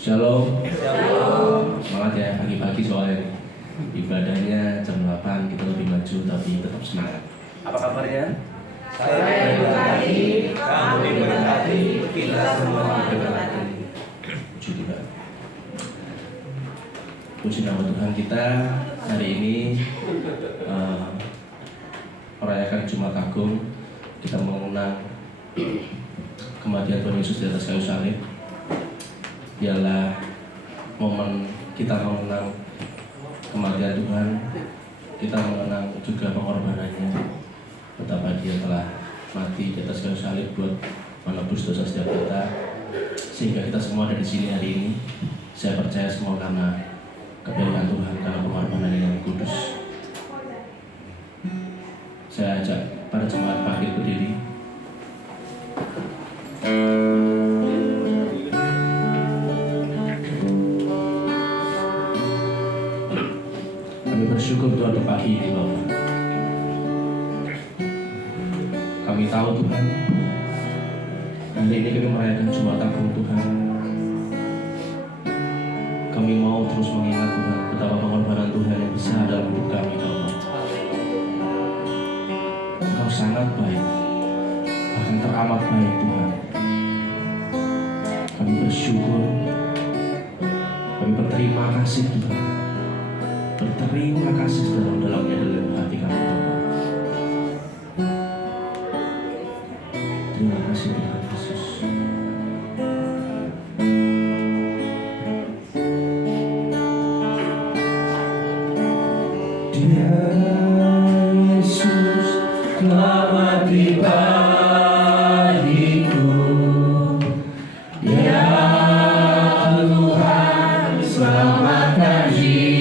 Shalom. Shalom. Semangat ya, pagi-pagi soalnya ibadahnya jam 8 kita lebih maju tapi tetap semangat. Apa kabarnya? Saya diberkati, kamu diberkati, kita semua diberkati. Puji Tuhan. Puji nama Tuhan kita hari ini merayakan Jumat Agung. Kita mengenang kematian Tuhan Yesus di atas kayu salib. Ialah momen kita mengenang kematian Tuhan, kita mengenang juga pengorbanannya, betapa Dia telah mati di atas kayu salib buat menebus dosa setiap kita, sehingga kita semua ada di sini hari ini. Saya percaya semua karena kebaikan Tuhan, karena pengorbanan yang kudus. Saya ajak para jemaat bangkit berdiri. Kami bersyukur Tuhan untuk pagi ini Bapak. Kami tahu Tuhan, hari ini kami merayakan Jumat Agung Tuhan. Kami mau terus mengingat Tuhan betapa pengorbanan Tuhan yang besar dalam hidup kami Bapak. Engkau sangat baik, bahkan teramat baik Tuhan. Kami bersyukur, kami berterima kasih Tuhan. Berterima kasih dalam-dalamnya dalam hati kami Bapak. Terima kasih Tuhan Yesus. Dia Yesus telah mati bagiku. Ya Tuhan, selamatkan jiwaku.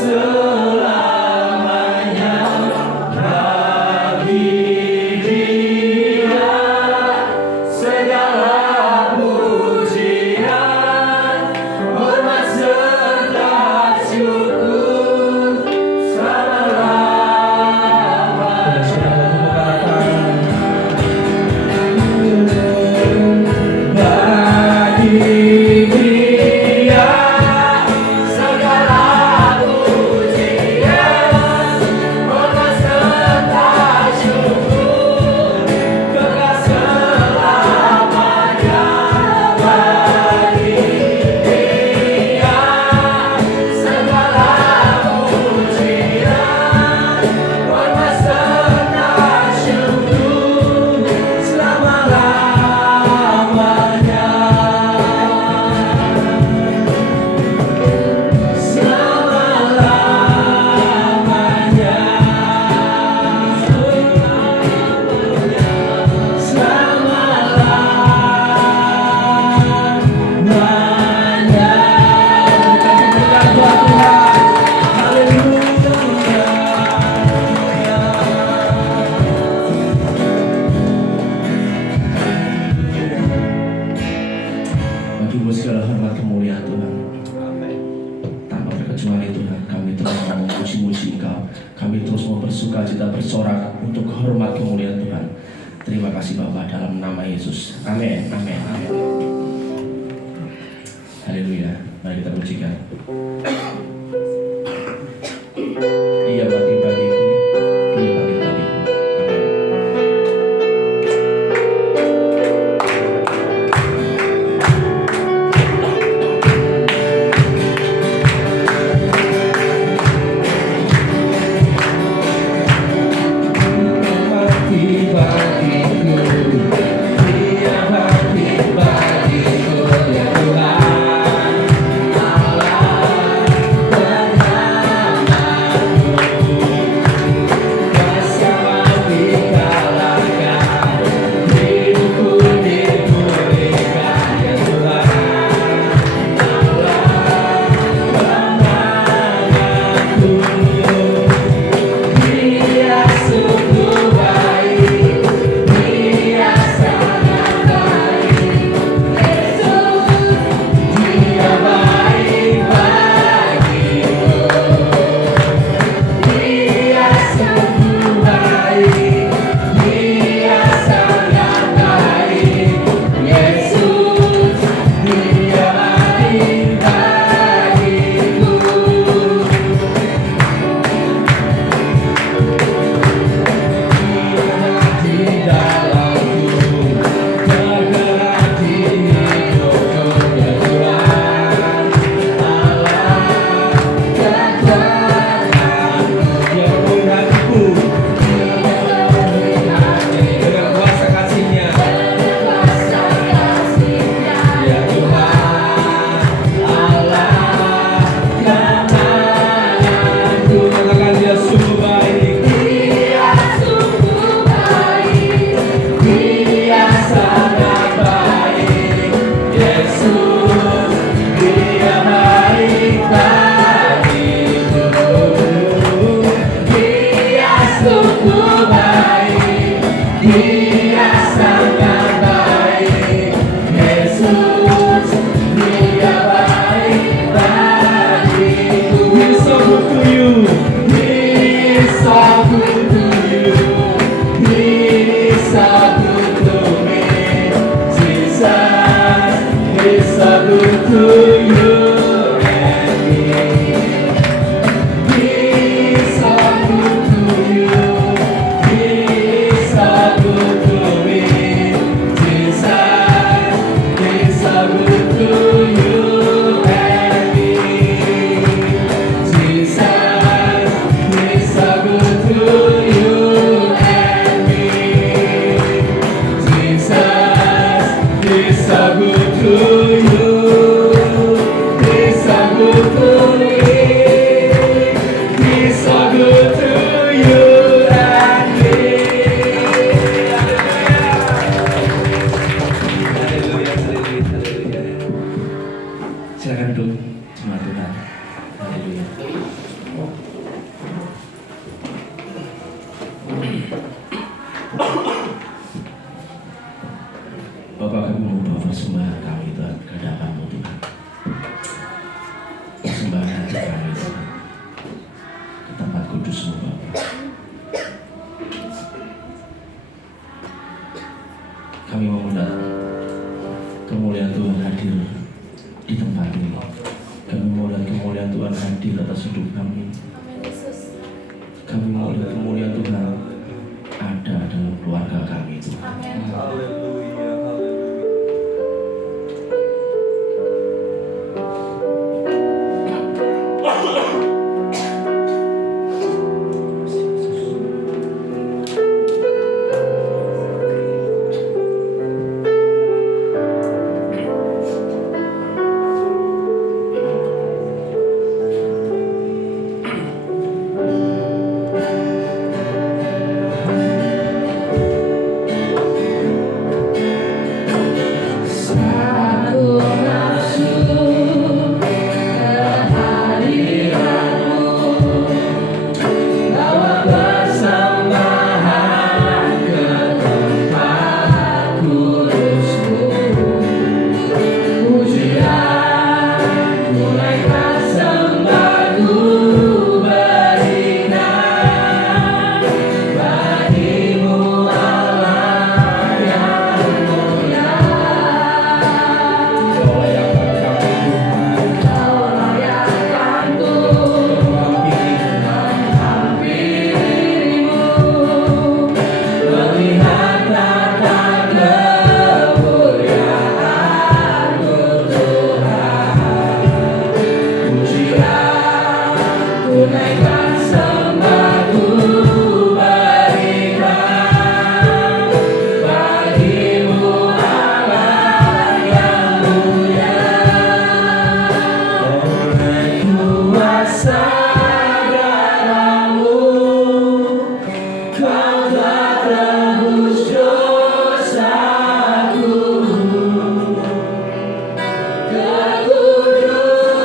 selamanya bagi Dia segala pujian, hormat serta syukur selama-lamanya. Bagi Dia segala pujian, hormat serta syukur kekal selamanya. Bagi Dia segala pujian, hormat serta syukur selama-lamanya. Bagimu segala hormat kemuliaan Tuhan. Tanpa terkecuali Tuhan, kami terus mau memuji-muji Engkau. Kami terus mau bersuka cita bersorak untuk hormat kemuliaan Tuhan. Terima kasih Bapa dalam nama Yesus. Amin. Amin. Amin. Haleluya. Mari kita pujikan. Dia bagi-bagiku, dia bagi-bagiku. Amin. Bagi-bagiku, dia bagi-bagiku, ya Tuhan Allah. kudus-Mu Bapa. Kami mengundang kemuliaan Tuhan hadir di tempat ini. Kami mengundang kemuliaan Tuhan hadir atas hidup kami. Kami mengundang kemuliaan Tuhan ada dalam keluarga kami Tuhan. Haleluya, haleluya.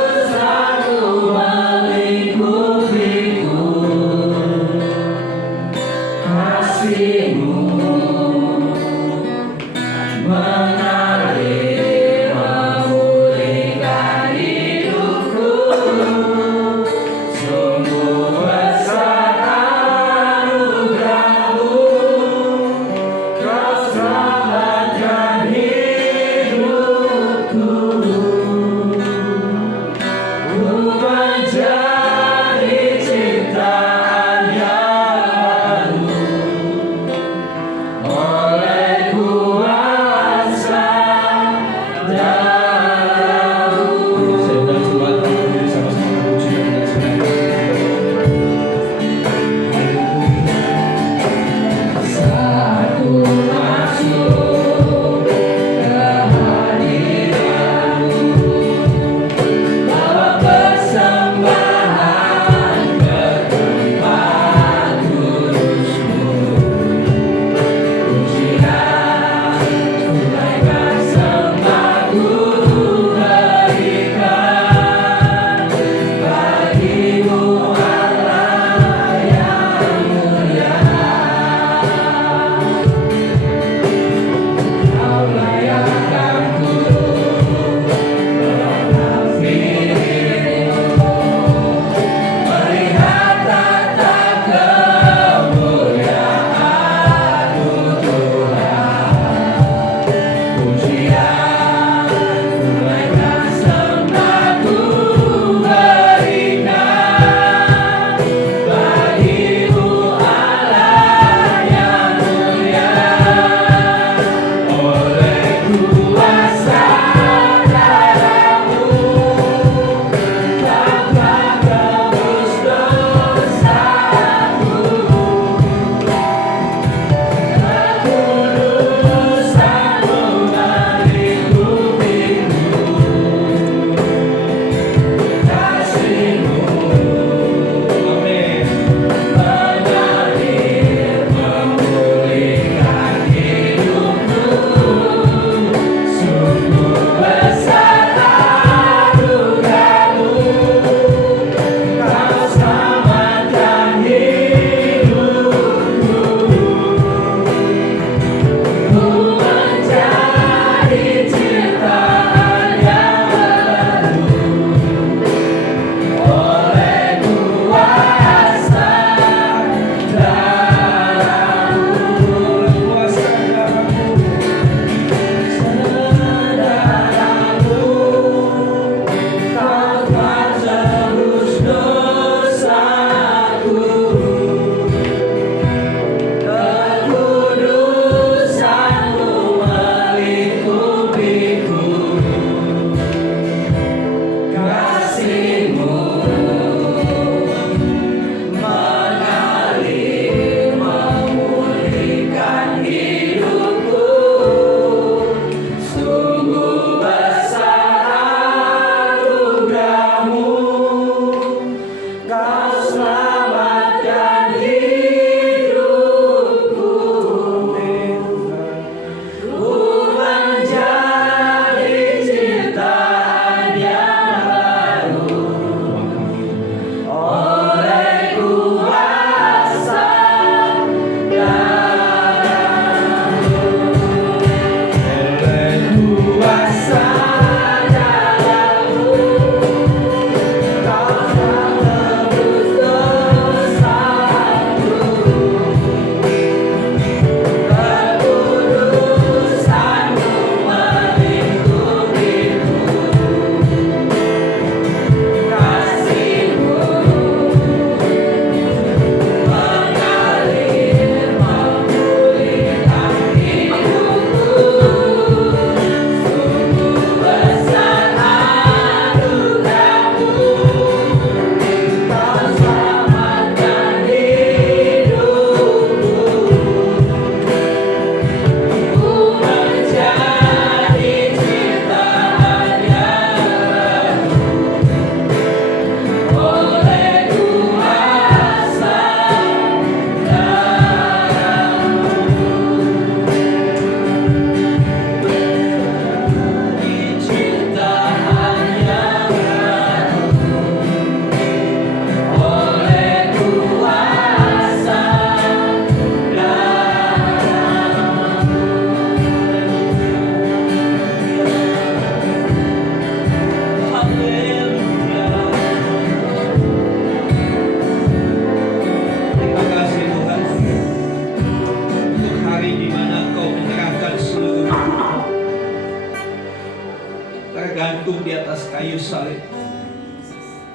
Kudusanmu melingkupi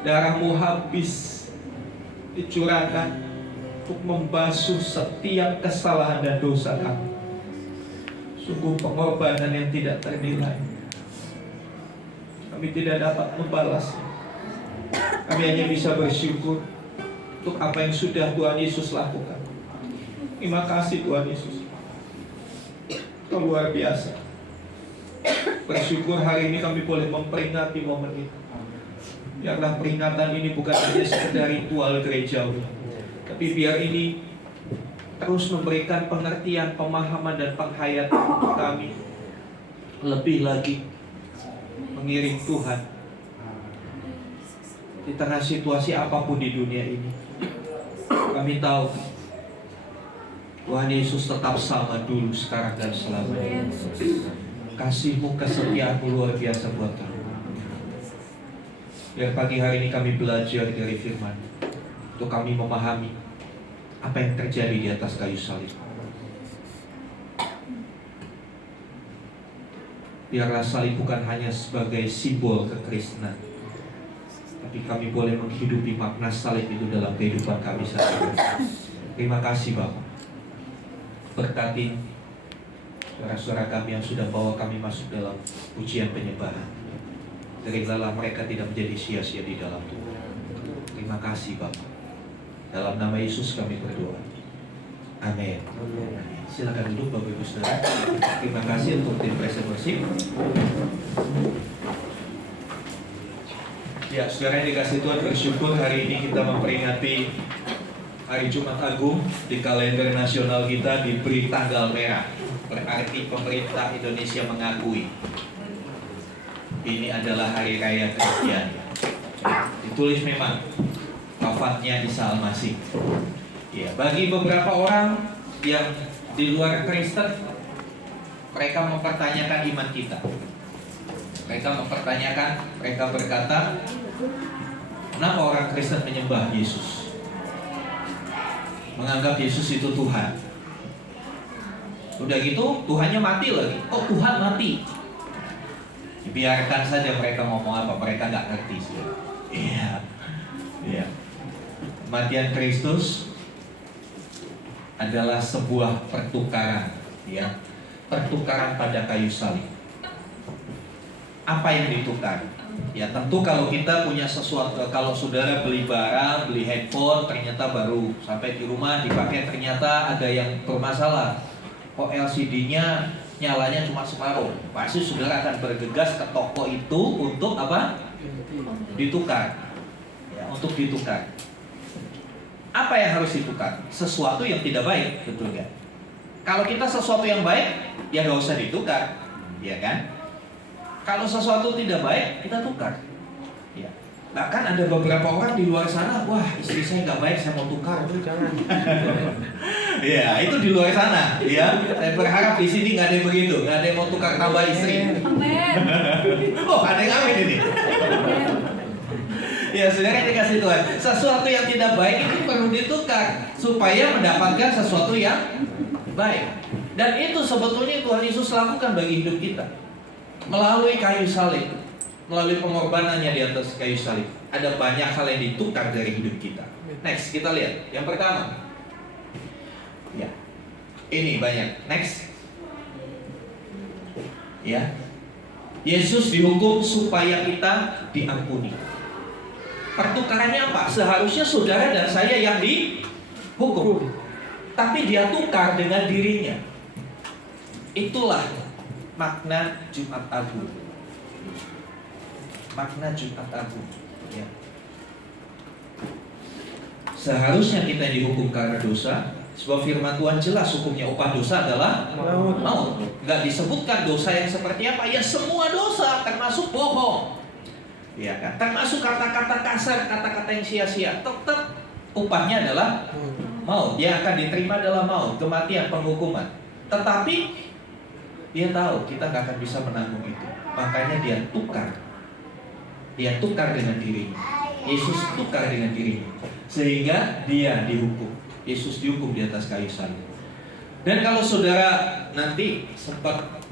Darah-Mu habis dicurahkan untuk membasuh setiap kesalahan dan dosa kami. Sungguh pengorbanan yang tidak ternilai. Kami tidak dapat membalasnya. Kami hanya bisa bersyukur untuk apa yang sudah Tuhan Yesus lakukan. Terima kasih Tuhan Yesus. Kau luar biasa. Bersyukur hari ini kami boleh memperingati momen itu. Biarlah peringatan ini bukan hanya sekedar ritual gerejawi, tapi biar ini terus memberikan pengertian, pemahaman, dan penghayatan untuk kami lebih lagi mengiring Tuhan di tengah situasi apapun di dunia ini. Kami tahu Tuhan Yesus tetap sama dulu, sekarang, dan selamanya. Kasih-Mu, kesetiaan-Mu luar biasa buat kami. Biar pagi hari ini kami belajar dari firman, untuk kami memahami apa yang terjadi di atas kayu salib. Biarlah salib bukan hanya sebagai simbol kekristenan, tapi kami boleh menghidupi makna salib itu dalam kehidupan kami sehari-hari. Terima kasih Bapak. Berkati saudara-saudara kami yang sudah bawa kami masuk dalam pujian penyembahan. Terimalah mereka tidak menjadi sia-sia di dalam Tuhan. Terima kasih Bapak. Dalam nama Yesus kami berdoa. Amin. Silakan duduk Bapak Ibu Saudara. Terima kasih untuk tim Praise and Worship. Ya, saudara yang dikasih Tuhan, bersyukur hari ini kita memperingati Hari Jumat Agung. Di kalender nasional kita diberi tanggal merah. Berarti pemerintah Indonesia mengakui ini adalah hari raya Kristiani. Ditulis memang wafatnya Isa Al-Masih. Ya, bagi beberapa orang yang di luar Kristen, mereka mempertanyakan iman kita. Mereka berkata, kenapa orang Kristen menyembah Yesus? Menganggap Yesus itu Tuhan. Udah gitu, Tuhannya mati lagi. Oh, Tuhan mati. Biarkan saja mereka ngomong apa, mereka nggak ngerti sih. Iya. Kematian Kristus adalah sebuah pertukaran, ya, pertukaran pada kayu salib. Apa yang ditukar? Ya tentu kalau kita punya sesuatu, kalau saudara beli barang, beli handphone, ternyata baru sampai di rumah dipakai ternyata ada yang bermasalah. Kok LCD-nya nyalanya cuma separuh? Pasti saudara akan bergegas ke toko itu untuk apa? Ditukar. Ya, untuk ditukar. Apa yang harus ditukar? Sesuatu yang tidak baik, betul kan? Kalau kita sesuatu yang baik, ya nggak usah ditukar, ya kan? Kalau sesuatu tidak baik, kita tukar. Ya. Bahkan ada beberapa orang di luar sana, wah istri saya nggak baik, saya mau tukar. Jangan. Ya, itu di luar sana. Ya, saya berharap di sini nggak ada yang begitu, nggak ada yang mau tukar tambah istri. Oh, ada yang amin ini. Ya, saudara dikasih Tuhan, sesuatu yang tidak baik itu perlu ditukar supaya mendapatkan sesuatu yang baik. Dan itu sebetulnya Tuhan Yesus lakukan bagi hidup kita melalui kayu salib, melalui pengorbanannya di atas kayu salib. Ada banyak hal yang ditukar dari hidup kita. Next, kita lihat yang pertama. Ya, ini banyak. Next. Ya, Yesus dihukum supaya kita diampuni. Pertukarannya apa? Seharusnya saudara dan saya yang dihukum, tapi dia tukar dengan dirinya. Itulah makna Jumat Agung. Makna Jumat Agung. Ya. Seharusnya kita dihukum karena dosa. Sebab firman Tuhan jelas hukumnya, upah dosa adalah maut. Nggak disebutkan dosa yang seperti apa. Ya semua dosa, termasuk bohong. Ya kan? Termasuk kata-kata kasar, kata-kata yang sia-sia. Tetap upahnya adalah maut. Yang akan diterima adalah maut, kematian, penghukuman. Tetapi dia tahu kita nggak akan bisa menanggung itu. Makanya dia tukar. Dia tukar dengan dirinya. Yesus tukar dengan dirinya. Sehingga dia dihukum. Yesus dihukum di atas kayu salib. Dan kalau saudara nanti sempat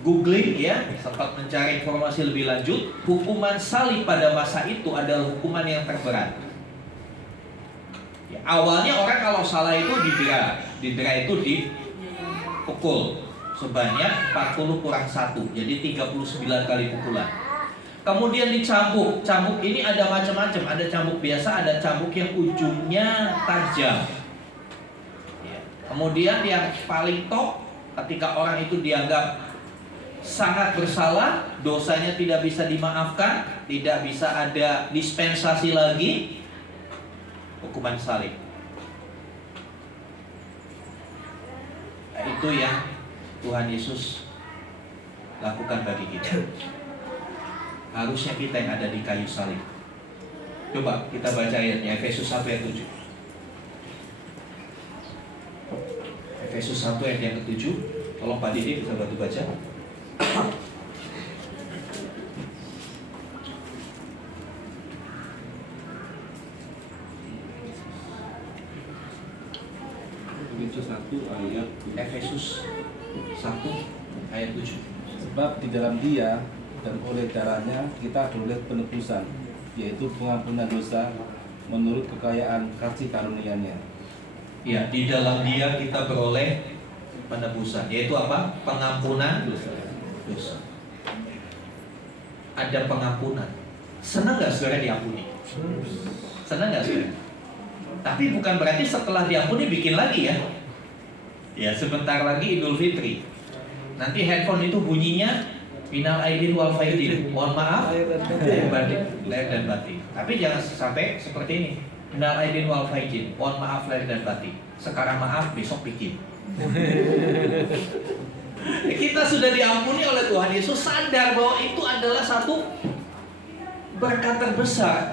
googling ya, sempat mencari informasi lebih lanjut, hukuman salib pada masa itu adalah hukuman yang terberat. Ya, awalnya orang kalau salah itu didera itu dipukul sebanyak 40 kurang 1, jadi 39 kali pukulan. Kemudian dicambuk. Cambuk ini ada macam-macam, ada cambuk biasa, ada cambuk yang ujungnya tajam. Ya. Kemudian yang paling top, ketika orang itu dianggap sangat bersalah, dosanya tidak bisa dimaafkan, tidak bisa ada dispensasi lagi, hukuman salib. Nah, itu yang Tuhan Yesus lakukan bagi kita. Harusnya kita yang ada di kayu salib. Coba kita baca ayatnya, Efesus 1 ayat 7. Efesus 1 ayat yang ke-7. Tolong Pak Didi bisa bantu baca. Efesus 1 ayat Efesus 1 ayat 7. Sebab di dalam Dia dan oleh darahnya kita beroleh penebusan, yaitu pengampunan dosa menurut kekayaan kasih karunia-Nya. Ya, di dalam Dia kita beroleh penebusan, yaitu apa? Pengampunan dosa. Ada pengampunan. Senang nggak saudara diampuni? Senang nggak saudara? Tapi bukan berarti setelah diampuni bikin lagi ya. Ya, sebentar lagi Idul Fitri. Nanti handphone itu bunyinya minal aidin wal faidin. Mohon maaf lahir dan batin. Tapi jangan sampai seperti ini. Minal aidin wal faidin. Mohon maaf lahir dan batin. Sekarang maaf, besok bikin. Kita sudah diampuni oleh Tuhan Yesus, sadar bahwa itu adalah satu berkat terbesar.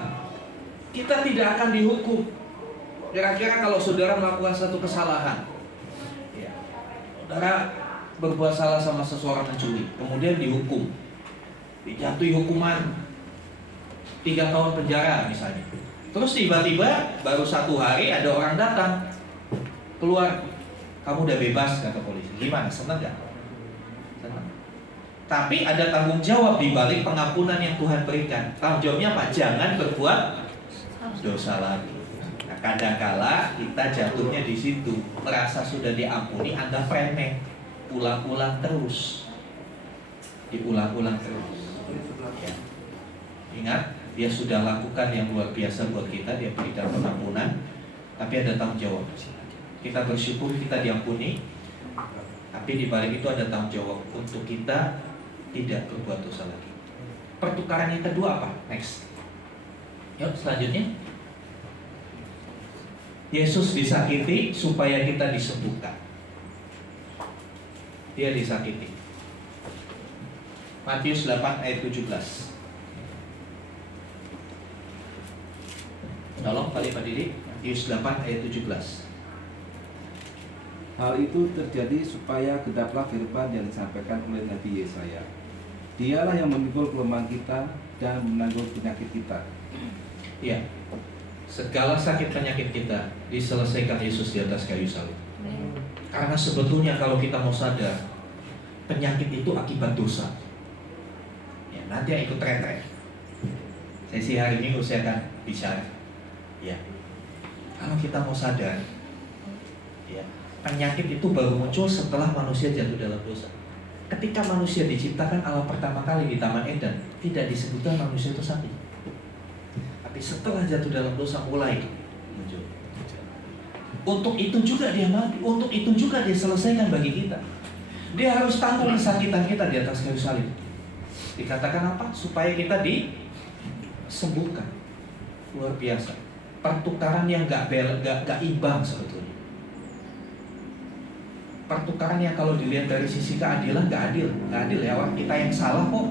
Kita tidak akan dihukum. Kira-kira kalau saudara melakukan satu kesalahan, ya, saudara berbuat salah sama seseorang, mencuri, kemudian dihukum, dijatuhi hukuman 3 tahun penjara misalnya. Terus tiba-tiba baru 1 hari ada orang datang, keluar, kamu udah bebas, kata polisi. Gimana? Senang gak? Senang. Tapi ada tanggung jawab di balik pengampunan yang Tuhan berikan. Tanggung jawabnya apa? Jangan berbuat dosa lagi. Nah, kadang-kala kita jatuhnya di situ, merasa sudah diampuni, Anda remeh, ulang-ulang terus, diulang-ulang terus. Ya. Ingat, Dia sudah lakukan yang luar biasa buat kita, Dia berikan pengampunan, tapi ada tanggung jawab. Kita bersyukur kita diampuni, tapi di balik itu ada tanggung jawab untuk kita tidak berbuat dosa lagi. Pertukaran yang kedua apa? Next. Yuk selanjutnya. Yesus disakiti supaya kita disembuhkan. Dia disakiti. Matius 8 ayat 17. Tolong kali Pak Didi. Matius 8 ayat 17. Hal itu terjadi supaya genaplah firman yang disampaikan oleh Nabi Yesaya. Dialah yang memikul kelemahan kita dan menanggung penyakit kita. Ya, segala sakit penyakit kita diselesaikan Yesus di atas kayu salib. Karena sebetulnya kalau kita mau sadar, penyakit itu akibat dosa. Ya, nanti yang ikut retret. Sesi hari Minggu saya akan bicara. Ya, kalau kita mau sadar, ya, penyakit itu baru muncul setelah manusia jatuh dalam dosa. Ketika manusia diciptakan Allah pertama kali di Taman Eden, tidak disebutkan manusia itu sakit. Tapi setelah jatuh dalam dosa mulai muncul. Untuk itu juga Dia mati, untuk itu juga Dia selesaikan bagi kita. Dia harus tanggung kesakitan kita di atas kayu salib. Dikatakan apa? Supaya kita disembuhkan. Luar biasa. Pertukaran yang gak imbang sebetulnya. Pertukaran yang kalau dilihat dari sisi keadilan gak adil ya, orang kita yang salah kok.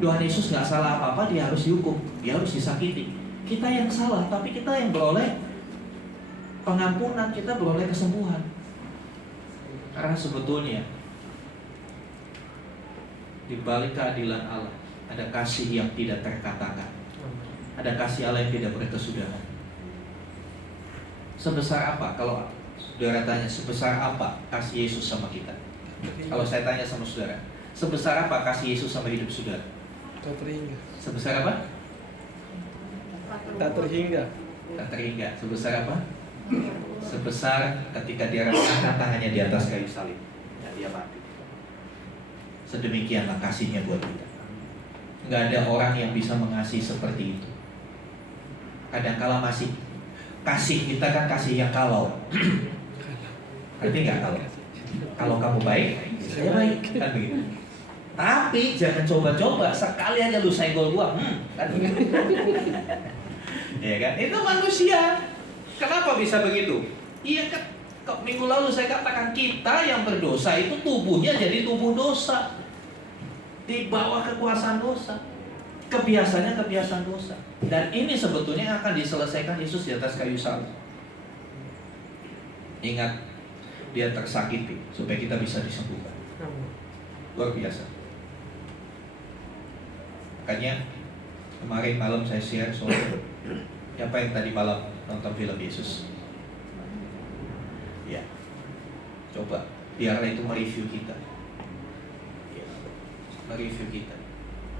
Tuhan Yesus gak salah apa-apa, Dia harus dihukum, Dia harus disakiti. Kita yang salah, tapi kita yang beroleh pengampunan, kita beroleh kesembuhan. Karena sebetulnya di balik keadilan Allah ada kasih yang tidak terkatakan. Ada kasih Allah yang tidak berkesudahan. Sebesar apa? Kalau saudara tanya sebesar apa kasih Yesus sama kita? Kalau saya tanya sama saudara, Sebesar apa kasih Yesus sama hidup saudara? Tak terhingga. Sebesar apa? Tak terhingga. Tak terhingga. Sebesar apa? Sebesar ketika dia angkat tangannya di atas kayu salib dan dia mati. Sedemikianlah kasihnya buat kita. Nggak ada orang yang bisa mengasihi seperti itu. Kadang-kala masih kasih kita kan kasih yang kalau. Berarti nggak kalau? Kalau kamu baik, saya baik, kan begitu. Tapi jangan coba-coba, sekali aja lu senggol gua, kan begitu. Ya kan? Itu manusia. Kenapa bisa begitu? Iya kan? Minggu lalu saya katakan kita yang berdosa itu tubuhnya jadi tubuh dosa, di bawah kekuasaan dosa. Kebiasaannya kebiasaan dosa. Dan ini sebetulnya akan diselesaikan Yesus di atas kayu salib. Ingat, dia tersakiti supaya kita bisa disembuhkan. Luar biasa. Makanya kemarin malam saya share soal siapa yang tadi malam nonton film Yesus. Ya, coba biarlah itu mereview kita. Ya, mereview kita.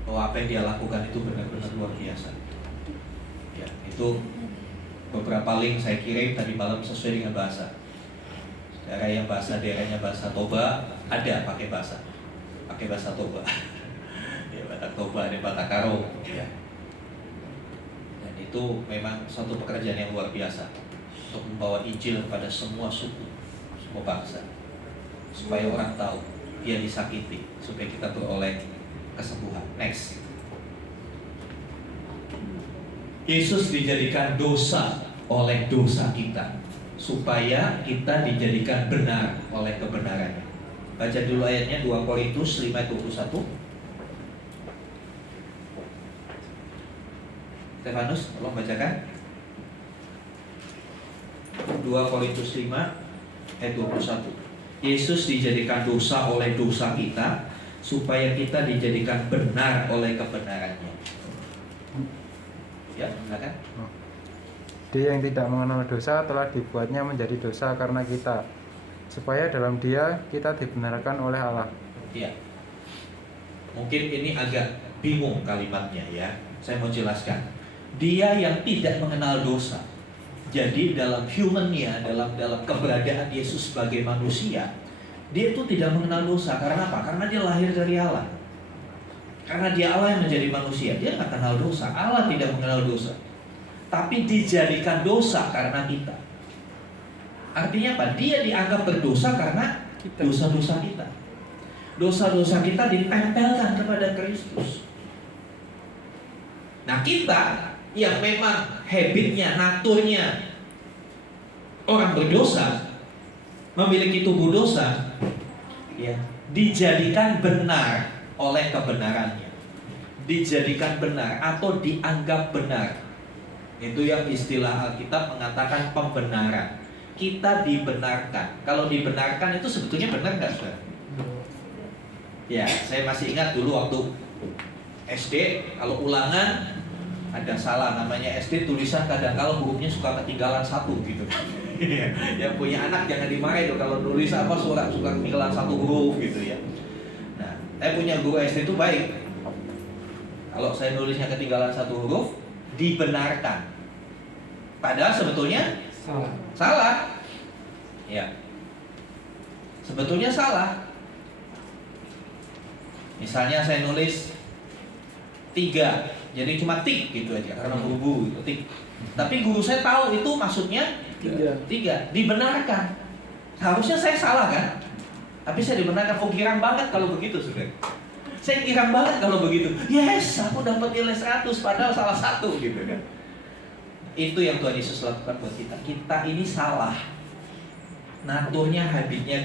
Bahwa apa yang dia lakukan itu benar-benar luar biasa. Ya, itu beberapa link saya kirim tadi malam sesuai dengan bahasa. Daerah yang bahasa daerahnya bahasa Toba ada pakai bahasa Toba. Ya, Batak Toba, ada Batak Karo. Ya. Dan itu memang suatu pekerjaan yang luar biasa untuk membawa Injil kepada semua suku, semua bangsa, supaya orang tahu dia disakiti, supaya kita beroleh kesembuhan. Next. Yesus dijadikan dosa oleh dosa kita, supaya kita dijadikan benar oleh kebenarannya. Baca dulu ayatnya 2 Korintus 5:21. Stefanus, tolong bacakan. 2 Korintus 5:21. Yesus dijadikan dosa oleh dosa kita, supaya kita dijadikan benar oleh kebenarannya. Ya, silakan. Dia yang tidak mengenal dosa telah dibuatnya menjadi dosa karena kita, supaya dalam dia kita dibenarkan oleh Allah. Ya. Mungkin ini agak bingung kalimatnya ya. Saya mau jelaskan. Dia yang tidak mengenal dosa. Jadi dalam humannya, dalam keberadaan Yesus sebagai manusia, dia itu tidak mengenal dosa. Karena apa? Karena dia lahir dari Allah. Karena dia Allah yang menjadi manusia, dia nggak kenal dosa. Allah tidak mengenal dosa, tapi dijadikan dosa karena kita. Artinya apa? Dia dianggap berdosa karena dosa-dosa kita. Dosa-dosa kita ditempelkan kepada Kristus. Nah, kita yang memang habitnya, naturnya orang berdosa, memiliki tubuh dosa, ya, dijadikan benar oleh kebenarannya. Dijadikan benar atau dianggap benar. Itu yang istilah Alkitab mengatakan pembenaran. Kita dibenarkan. Kalau dibenarkan itu sebetulnya benar nggak, saudara? Ya, saya masih ingat dulu waktu SD, kalau ulangan ada salah, namanya SD tulisan kadang-kala hurufnya suka ketinggalan satu gitu. Yang punya anak jangan dimarahin tuh kalau nulis apa suka ketinggalan satu huruf gitu ya. Nah, saya punya guru SD itu baik. Kalau saya nulisnya ketinggalan satu huruf, dibenarkan. Padahal sebetulnya salah. Ya. Sebetulnya salah. Misalnya saya nulis 3, jadi cuma tik gitu aja karena buru-buru gitu, tik. Tapi guru saya tahu itu maksudnya 3, dibenarkan. Harusnya saya salah kan? Tapi saya dibenarkan. Oh, girang banget kalau begitu, saudara. Saya girang banget kalau begitu. Yes, aku dapat nilai 100 padahal salah satu gitu kan. Itu yang Tuhan Yesus lakukan buat kita. Kita ini salah. Naturnya, habitnya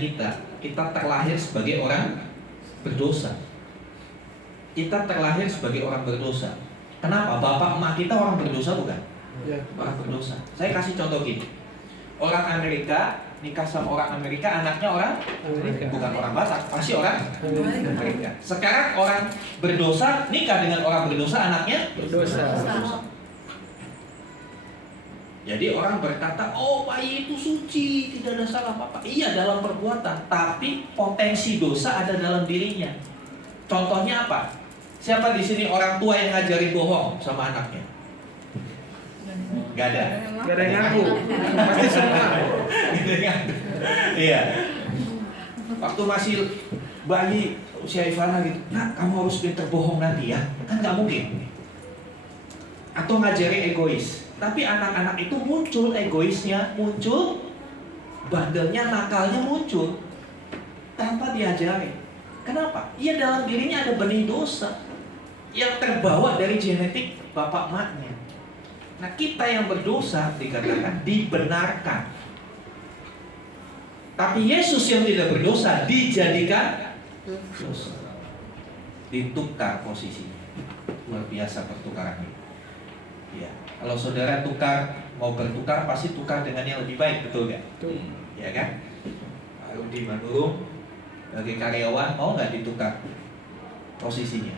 kita terlahir sebagai orang berdosa. Kita terlahir sebagai orang berdosa. Kenapa? Bapak emak kita orang berdosa bukan? Ya. Orang berdosa. Saya kasih contoh gini. Orang Amerika nikah sama orang Amerika, anaknya orang Amerika. bukan orang Batak, pasti orang Amerika. Sekarang orang berdosa nikah dengan orang berdosa, anaknya Berdosa. Jadi orang berkata, oh bayi itu suci, tidak ada salah apa-apa. Iya dalam perbuatan, tapi potensi dosa ada dalam dirinya. Contohnya apa? Siapa di sini orang tua yang ngajarin bohong sama anaknya? Gak ada. Gak ada yang ngaku. Pasti semua. Gitu ya. Iya. Waktu masih bayi usia Ivana gitu, nah kamu harus pintar bohong nanti ya, kan nggak mungkin. Atau ngajari egois, tapi anak-anak itu muncul egoisnya, muncul bandelnya, nakalnya muncul tanpa diajari. Kenapa? Iya, dalam dirinya ada benih dosa yang terbawa dari genetik bapak maknya. Nah, kita yang berdosa dikatakan dibenarkan. Tapi Yesus yang tidak berdosa dijadikan dosa. Ditukar posisinya. Luar biasa pertukaran ini. Ya, kalau saudara mau bertukar pasti tukar dengan yang lebih baik, betul nggak? Ya kan? Pak Rudi Manurung sebagai karyawan mau nggak ditukar posisinya?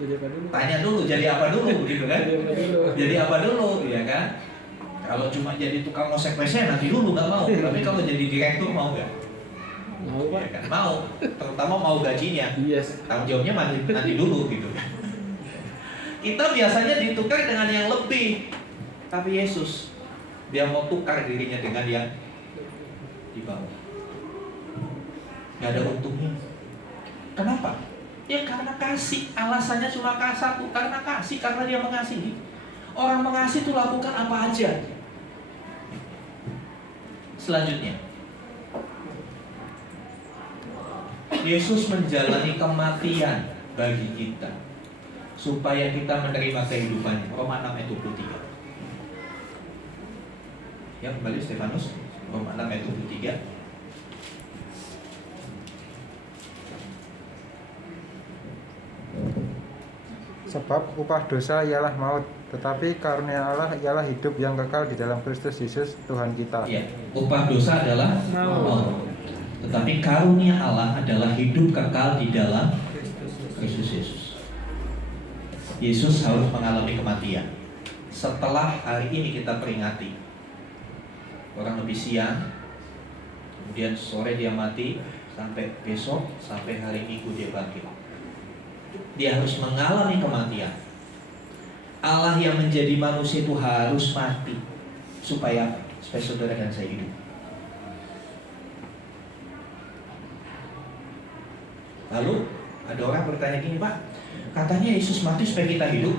Jadi apa dulu? Tanya dulu jadi apa dulu, gitu kan? Jadi apa dulu? Jadi apa dulu, ya kan? Kalau cuma jadi tukang ngosek WC nanti dulu nggak mau. Tapi kalau jadi direktur mau nggak? Mau Pak? Ya kan? Mau. Terutama mau gajinya. Yes. Tanggung jawabnya nanti dulu gitu. Kita biasanya ditukar dengan yang lebih. Tapi Yesus, dia mau tukar dirinya dengan yang di bawah. Gak ada untungnya. Kenapa? Ya karena kasih. Alasannya cuma satu, karena kasih, karena dia mengasihi. Orang mengasihi itu lakukan apa aja. Selanjutnya, Yesus menjalani kematian bagi kita supaya kita menerima kehidupannya. Roma 6 ayat 23. Ya, kembali Stefanus, Roma 6 ayat 23. Sebab upah dosa ialah maut, tetapi karunia Allah ialah hidup yang kekal di dalam Kristus Yesus Tuhan kita. Ya, upah dosa adalah maut. Tetapi karunia Allah adalah hidup kekal di dalam Kristus Yesus. Yesus harus mengalami kematian. Setelah hari ini kita peringati, orang lebih siang, kemudian sore dia mati, sampai besok, sampai hari Minggu dia bangkit. Dia harus mengalami kematian. Allah yang menjadi manusia itu harus mati supaya saudara dan saya hidup. Lalu ada orang bertanya gini, Pak, katanya Yesus mati supaya kita hidup.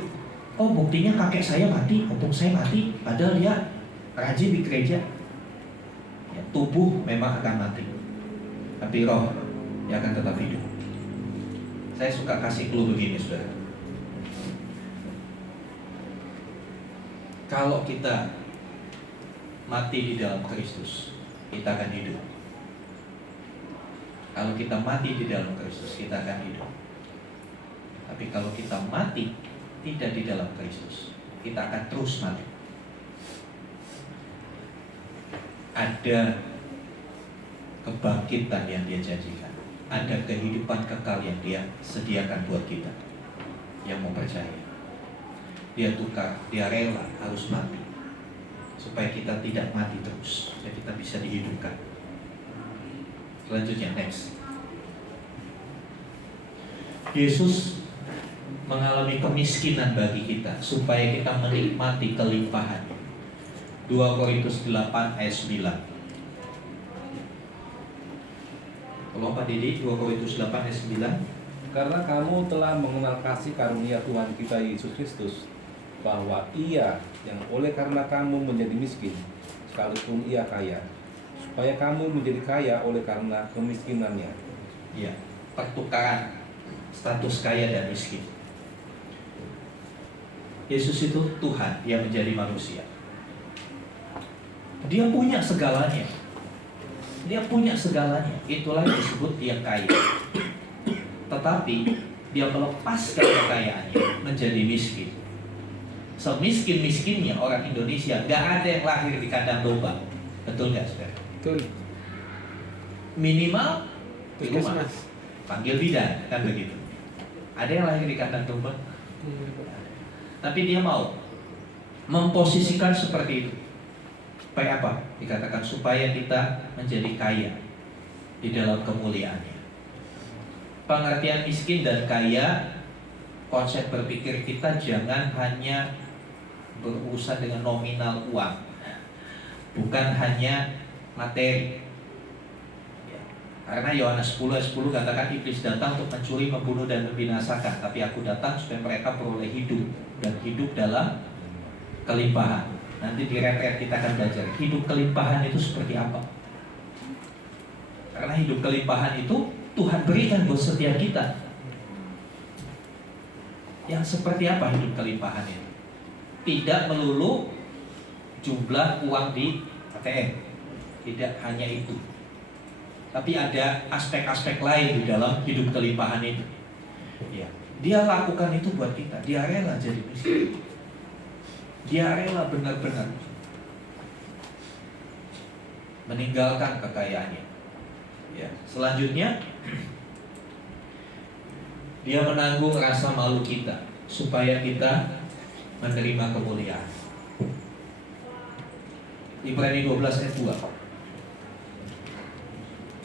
Oh, buktinya kakek saya mati, untung saya mati, padahal dia rajin di gereja. Ya, tubuh memang akan mati, tapi roh dia akan tetap hidup. Saya suka kasih clue begini, saudara. Kalau kita mati di dalam Kristus, kita akan hidup. Kalau kita mati di dalam Kristus, kita akan hidup. Tapi kalau kita mati tidak di dalam Kristus, kita akan terus mati. Ada kebangkitan yang dia janjikan, ada kehidupan kekal yang dia sediakan buat kita yang mau percaya. Dia tukar, dia rela harus mati supaya kita tidak mati terus, supaya kita bisa dihidupkan. Selanjutnya, next. Yesus mengalami kemiskinan bagi kita supaya kita menikmati kelimpahan. 2 Korintus 8 ayat 9. Kalau Pak Didi, 2 Korintus 8 ayat 9. Karena kamu telah mengenal kasih karunia Tuhan kita Yesus Kristus, bahwa Ia yang oleh karena kamu menjadi miskin, sekalipun Ia kaya, supaya kamu menjadi kaya oleh karena kemiskinannya. Iya, pertukaran status kaya dan miskin. Yesus itu Tuhan yang menjadi manusia. Dia punya segalanya. Dia punya segalanya. Itulah yang disebut dia kaya. Tetapi dia melepaskan kekayaannya menjadi miskin. Semiskin-miskinnya orang Indonesia, gak ada yang lahir di kandang domba. Betul gak, saudara? Betul. Minimal di rumah, Puskesmas. panggil bidan, kan begitu. Ada yang lahir di kandang domba? Tapi dia mau memposisikan seperti itu. Supaya apa? Dikatakan supaya kita menjadi kaya di dalam kemuliaannya. pengertian miskin dan kaya, konsep berpikir kita jangan hanya berurusan dengan nominal uang, bukan hanya materi. Ya. Karena Yohanes 10 ayat 10 katakan iblis datang untuk mencuri, membunuh dan membinasakan, tapi aku datang supaya mereka peroleh hidup dan hidup dalam kelimpahan. Nanti di retret kita akan belajar hidup kelimpahan itu seperti apa. Karena hidup kelimpahan itu Tuhan berikan buat setiap kita. Yang seperti apa hidup kelimpahan itu? Tidak melulu jumlah uang di ATM, tidak hanya itu, tapi ada aspek-aspek lain di dalam hidup kelimpahan itu. Ya, dia lakukan itu buat kita. Dia rela jadi miskin. Dia rela benar-benar meninggalkan kekayaannya. Ya, selanjutnya dia menanggung rasa malu kita supaya kita menerima kemuliaan. Ibrani 12 ayat 2.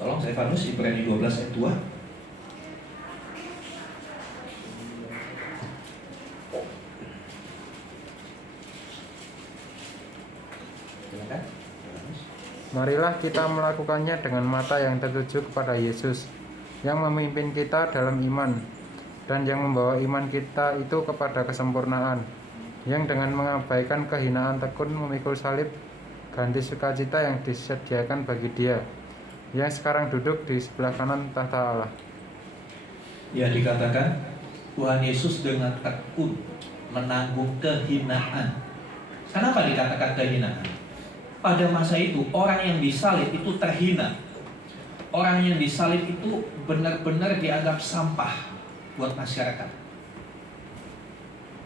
Tolong saya Fanus, Ibrani 12 ayat 2. Silakan. Marilah kita melakukannya dengan mata yang tertuju kepada Yesus, yang memimpin kita dalam iman, dan yang membawa iman kita itu kepada kesempurnaan, yang dengan mengabaikan kehinaan tekun memikul salib, ganti sukacita yang disediakan bagi Dia, yang sekarang duduk di sebelah kanan tahta Allah. Ya, dikatakan Tuhan Yesus dengan tekun menanggung kehinaan. Kenapa dikatakan kehinaan? Pada masa itu orang yang disalib itu terhina. Orang yang disalib itu benar-benar dianggap sampah buat masyarakat.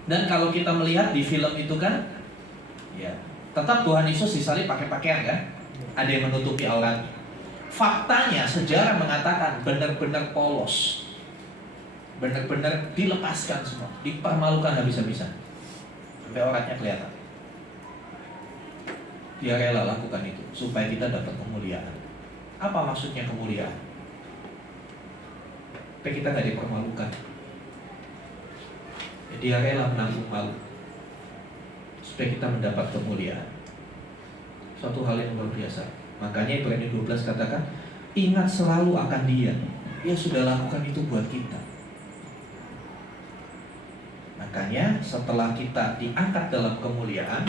Dan kalau kita melihat di film itu kan, ya, tetap Tuhan Yesus disalib pakai pakaian kan? Ada yang menutupi aurat. Faktanya sejarah mengatakan benar-benar polos. Benar-benar dilepaskan semua, dipermalukan habis-habisan. Sampai auratnya kelihatan. Dia rela lakukan itu supaya kita dapat kemuliaan. Apa maksudnya kemuliaan? Supaya kita gak dipermalukan. Dia rela menanggung malu supaya kita mendapat kemuliaan. Suatu hal yang luar biasa. Makanya Ibrani 12 katakan, ingat selalu akan Dia. Dia sudah lakukan itu buat kita. Makanya setelah kita diangkat dalam kemuliaan,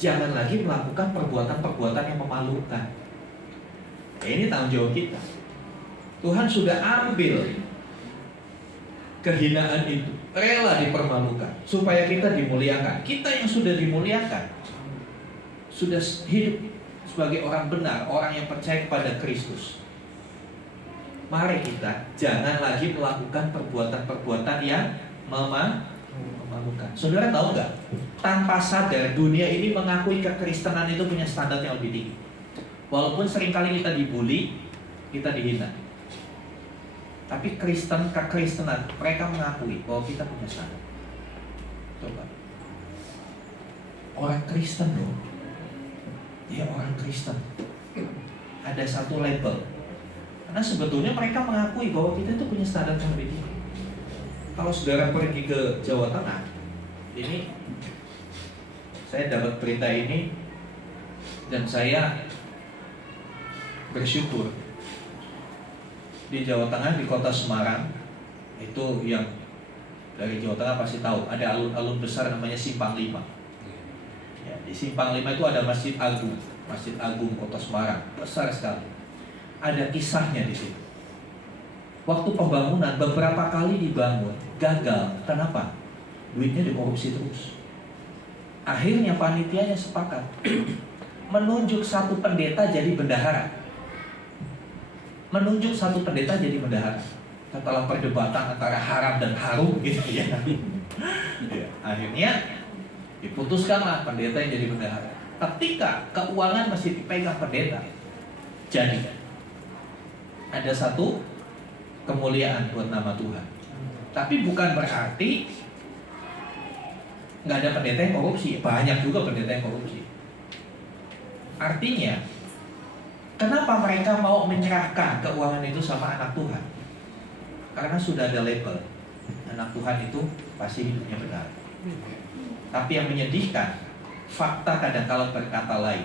jangan lagi melakukan perbuatan-perbuatan yang memalukan. Ini tanggung jawab kita. Tuhan sudah ambil kehinaan itu, rela dipermalukan supaya kita dimuliakan. Kita yang sudah dimuliakan, sudah hidup sebagai orang benar, orang yang percaya kepada Kristus. Mari kita jangan lagi melakukan perbuatan-perbuatan yang memalukan. Saudara tahu nggak? Tanpa sadar dunia ini mengakui kekristenan itu punya standar yang lebih tinggi. Walaupun seringkali kita dibully, kita dihina. Tapi kekristenan mereka mengakui bahwa kita punya standar. Coba. Orang Kristen loh. Ya orang Kristen. Ada satu label. Karena sebetulnya mereka mengakui bahwa kita itu punya standar yang lebih tinggi. Kalau saudara pergi ke Jawa Tengah, ini saya dapat berita ini dan saya bersyukur. Di Jawa Tengah, di kota Semarang, itu yang dari Jawa Tengah pasti tahu, ada alun-alun besar namanya Simpang 5. Ya, di Simpang 5 itu ada Masjid Agung Kota Semarang, besar sekali. Ada kisahnya di situ. Waktu pembangunan beberapa kali dibangun, gagal. Kenapa? Duitnya dikorupsi terus. Akhirnya panitianya sepakat menunjuk satu pendeta jadi bendahara. Setelah perdebatan antara haram dan harum gitu ya. Akhirnya diputuskanlah pendeta yang jadi bendahara. Ketika keuangan masih dipegang pendeta, jadi ada satu kemuliaan buat nama Tuhan. Tapi bukan berarti nggak ada pendeta yang korupsi. Banyak juga pendeta yang korupsi. Artinya, kenapa mereka mau menyerahkan keuangan itu sama anak Tuhan? Karena sudah ada label, anak Tuhan itu pasti hidupnya benar. Tapi yang menyedihkan, fakta kadang-kala berkata lain.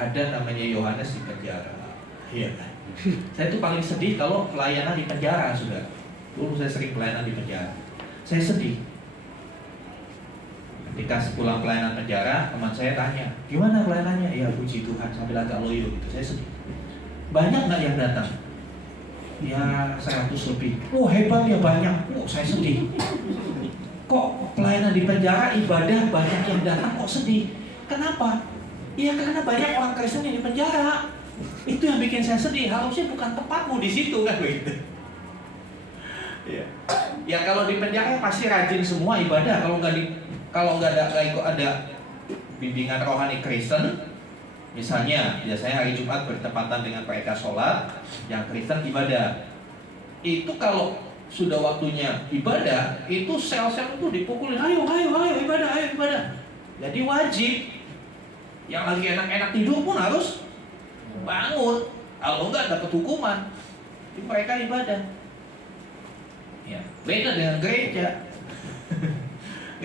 Ada namanya Yohanes di penjara. Iya kan? Saya tuh paling sedih kalau pelayanan di penjara, sudah. Dulu saya sering pelayanan di penjara. Saya sedih. Ketika pulang pelayanan penjara, teman saya tanya, gimana pelayanannya? Ya puji Tuhan, sambil agak loyo gitu. Saya sedih. Banyak nggak yang datang? Ya 100 lebih. Oh hebat ya, banyak. Oh saya sedih. Kok pelayanan di penjara ibadah banyak yang datang, kok sedih? Kenapa? Ya karena banyak orang Kristen yang di penjara. Itu yang bikin saya sedih. Harusnya bukan tempatmu di situ kan begitu. Ya. Ya kalau di penjara pasti rajin semua ibadah. Kalau nggak ada bimbingan rohani Kristen, misalnya biasanya hari Jumat bertepatan dengan mereka sholat, yang Kristen ibadah. Itu kalau sudah waktunya ibadah, itu sel-sel itu dipukulin, ayo ibadah. Jadi wajib. Yang lagi enak-enak tidur pun harus bangun. Kalau enggak dapat hukuman. Jadi mereka ibadah. Ya, beda dengan gereja.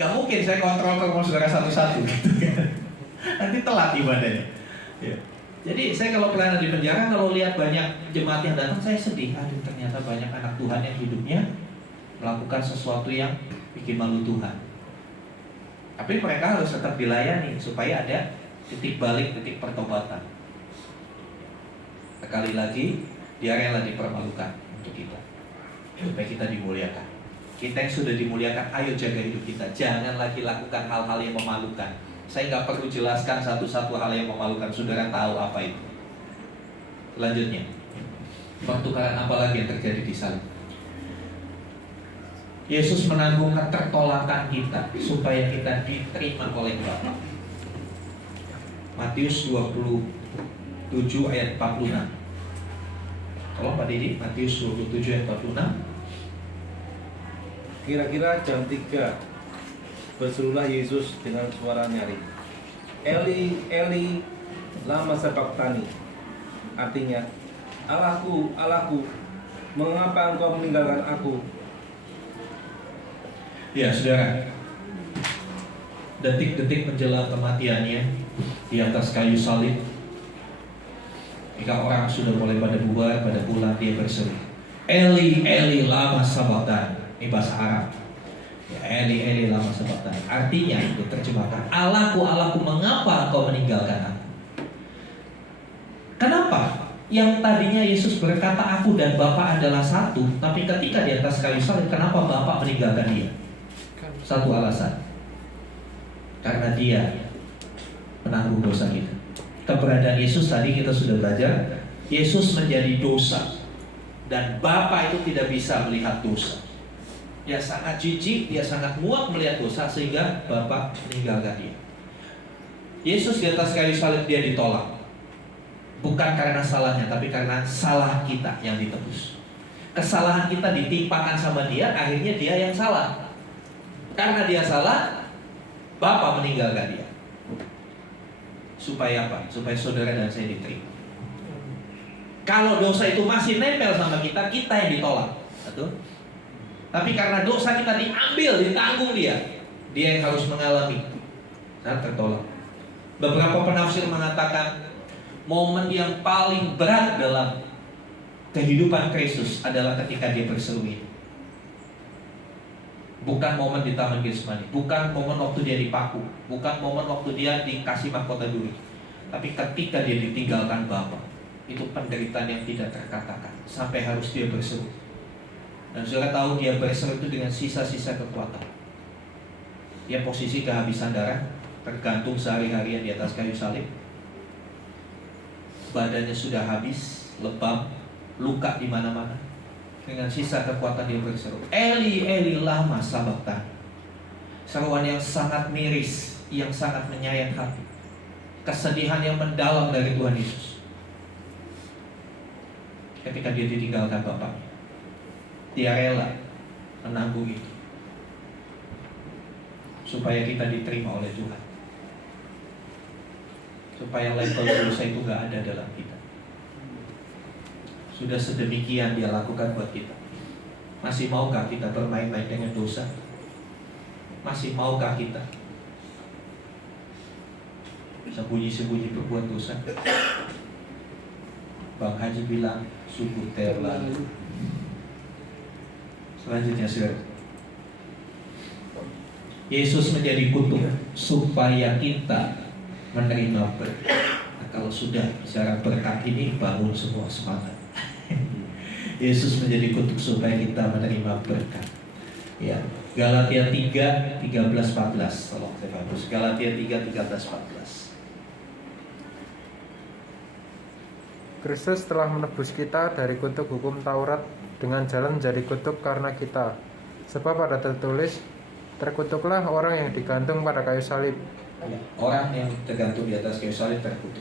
Gak mungkin saya kontrol saudara satu-satu gitu kan. Nanti telat ibadahnya. Ya. Jadi saya kalau pelayanan di penjara, kalau lihat banyak jemaat yang datang, saya sedih. Aduh, ternyata banyak anak Tuhan yang hidupnya melakukan sesuatu yang bikin malu Tuhan. Tapi mereka harus tetap dilayani supaya ada titik balik, titik pertobatan. Sekali lagi, dia rela dipermalukan untuk kita, supaya kita dimuliakan. Kita yang sudah dimuliakan, ayo jaga hidup kita. Jangan lagi lakukan hal-hal yang memalukan. Saya nggak perlu jelaskan satu-satu hal yang memalukan. Saudara tahu apa itu. Selanjutnya, pertukaran apa lagi yang terjadi di salib? Yesus menanggung ketertolakan kita supaya kita diterima oleh Bapa. Matius 27 ayat 46. Tolong Pak Didi, Matius 27 ayat 46. Kira-kira jam 3 berserulah Yesus dengan suara nyaring, Eli, Eli, lama sabachthani. Artinya, Allahku, Allahku, mengapa engkau meninggalkan aku? Ya saudara, detik-detik menjelang kematiannya di atas kayu salib, ketika orang sudah mulai pada bubar, pada pulang, dia berseru, Eli, Eli, lama sabachthani. Ini bahasa Arab. Ya, Eli, Eli, lama sabachthani. Artinya itu terjemahkan, Allahku, Allahku, mengapa engkau meninggalkan aku? Kenapa? Yang tadinya Yesus berkata aku dan Bapa adalah satu, tapi ketika di atas kayu salib, kenapa Bapa meninggalkan dia? Satu alasan, karena dia menanggung dosa kita. Keberadaan Yesus tadi kita sudah belajar, Yesus menjadi dosa, dan Bapa itu tidak bisa melihat dosa. Dia sangat jijik, dia sangat muak melihat dosa, sehingga Bapa meninggalkan dia. Yesus di atas kayu salib dia ditolak, bukan karena salahnya, tapi karena salah kita yang ditebus. Kesalahan kita ditimpakan sama dia, akhirnya dia yang salah. Karena dia salah, Bapa meninggalkan dia. Supaya apa? Supaya saudara dan saya diterima. Kalau dosa itu masih nempel sama kita, kita yang ditolak. Betul? Tapi karena dosa kita diambil, ditanggung dia yang harus mengalami saat tertolak. Beberapa penafsir mengatakan momen yang paling berat dalam kehidupan Kristus adalah ketika dia berseru ini. Bukan momen di Taman Getsemani, bukan momen waktu dia dipaku, bukan momen waktu dia dikasih mahkota duri, tapi ketika dia ditinggalkan Bapa. Itu penderitaan yang tidak terkatakan, sampai harus dia berseru. Dan saudara tahu dia berseru itu dengan sisa-sisa kekuatan. Dia posisi kehabisan darah, tergantung sehari-harian di atas kayu salib. Badannya sudah habis, lebam, luka di mana-mana. Dengan sisa kekuatan dia berseru, Eli, Eli, lama sabachthani. Seruan yang sangat miris, yang sangat menyayat hati. Kesedihan yang mendalam dari Tuhan Yesus ketika dia ditinggalkan Bapaknya. Dia rela menanggung itu supaya kita diterima oleh Tuhan, supaya level dosa itu gak ada dalam kita. Sudah sedemikian dia lakukan buat kita. Masih maukah kita bermain-main dengan dosa? Masih maukah kita sembunyi-sembunyi berbuat dosa? Bang Haji bilang sungguh terlalu. Selanjutnya saudara, Yesus menjadi kutuk supaya kita menerima berkat. Nah, kalau sudah bicara berkat ini, bangun semua semangat. Yesus menjadi kutuk supaya kita menerima berkat. Ya, Galatia 3, 13, 14. Tolong saya hapus. Galatia 3, 13, 14. Kristus telah menebus kita dari kutuk hukum Taurat dengan jalan menjadi kutuk karena kita. Sebab ada tertulis, terkutuklah orang yang digantung pada kayu salib. Ya, orang yang tergantung di atas kayu salib terkutuk.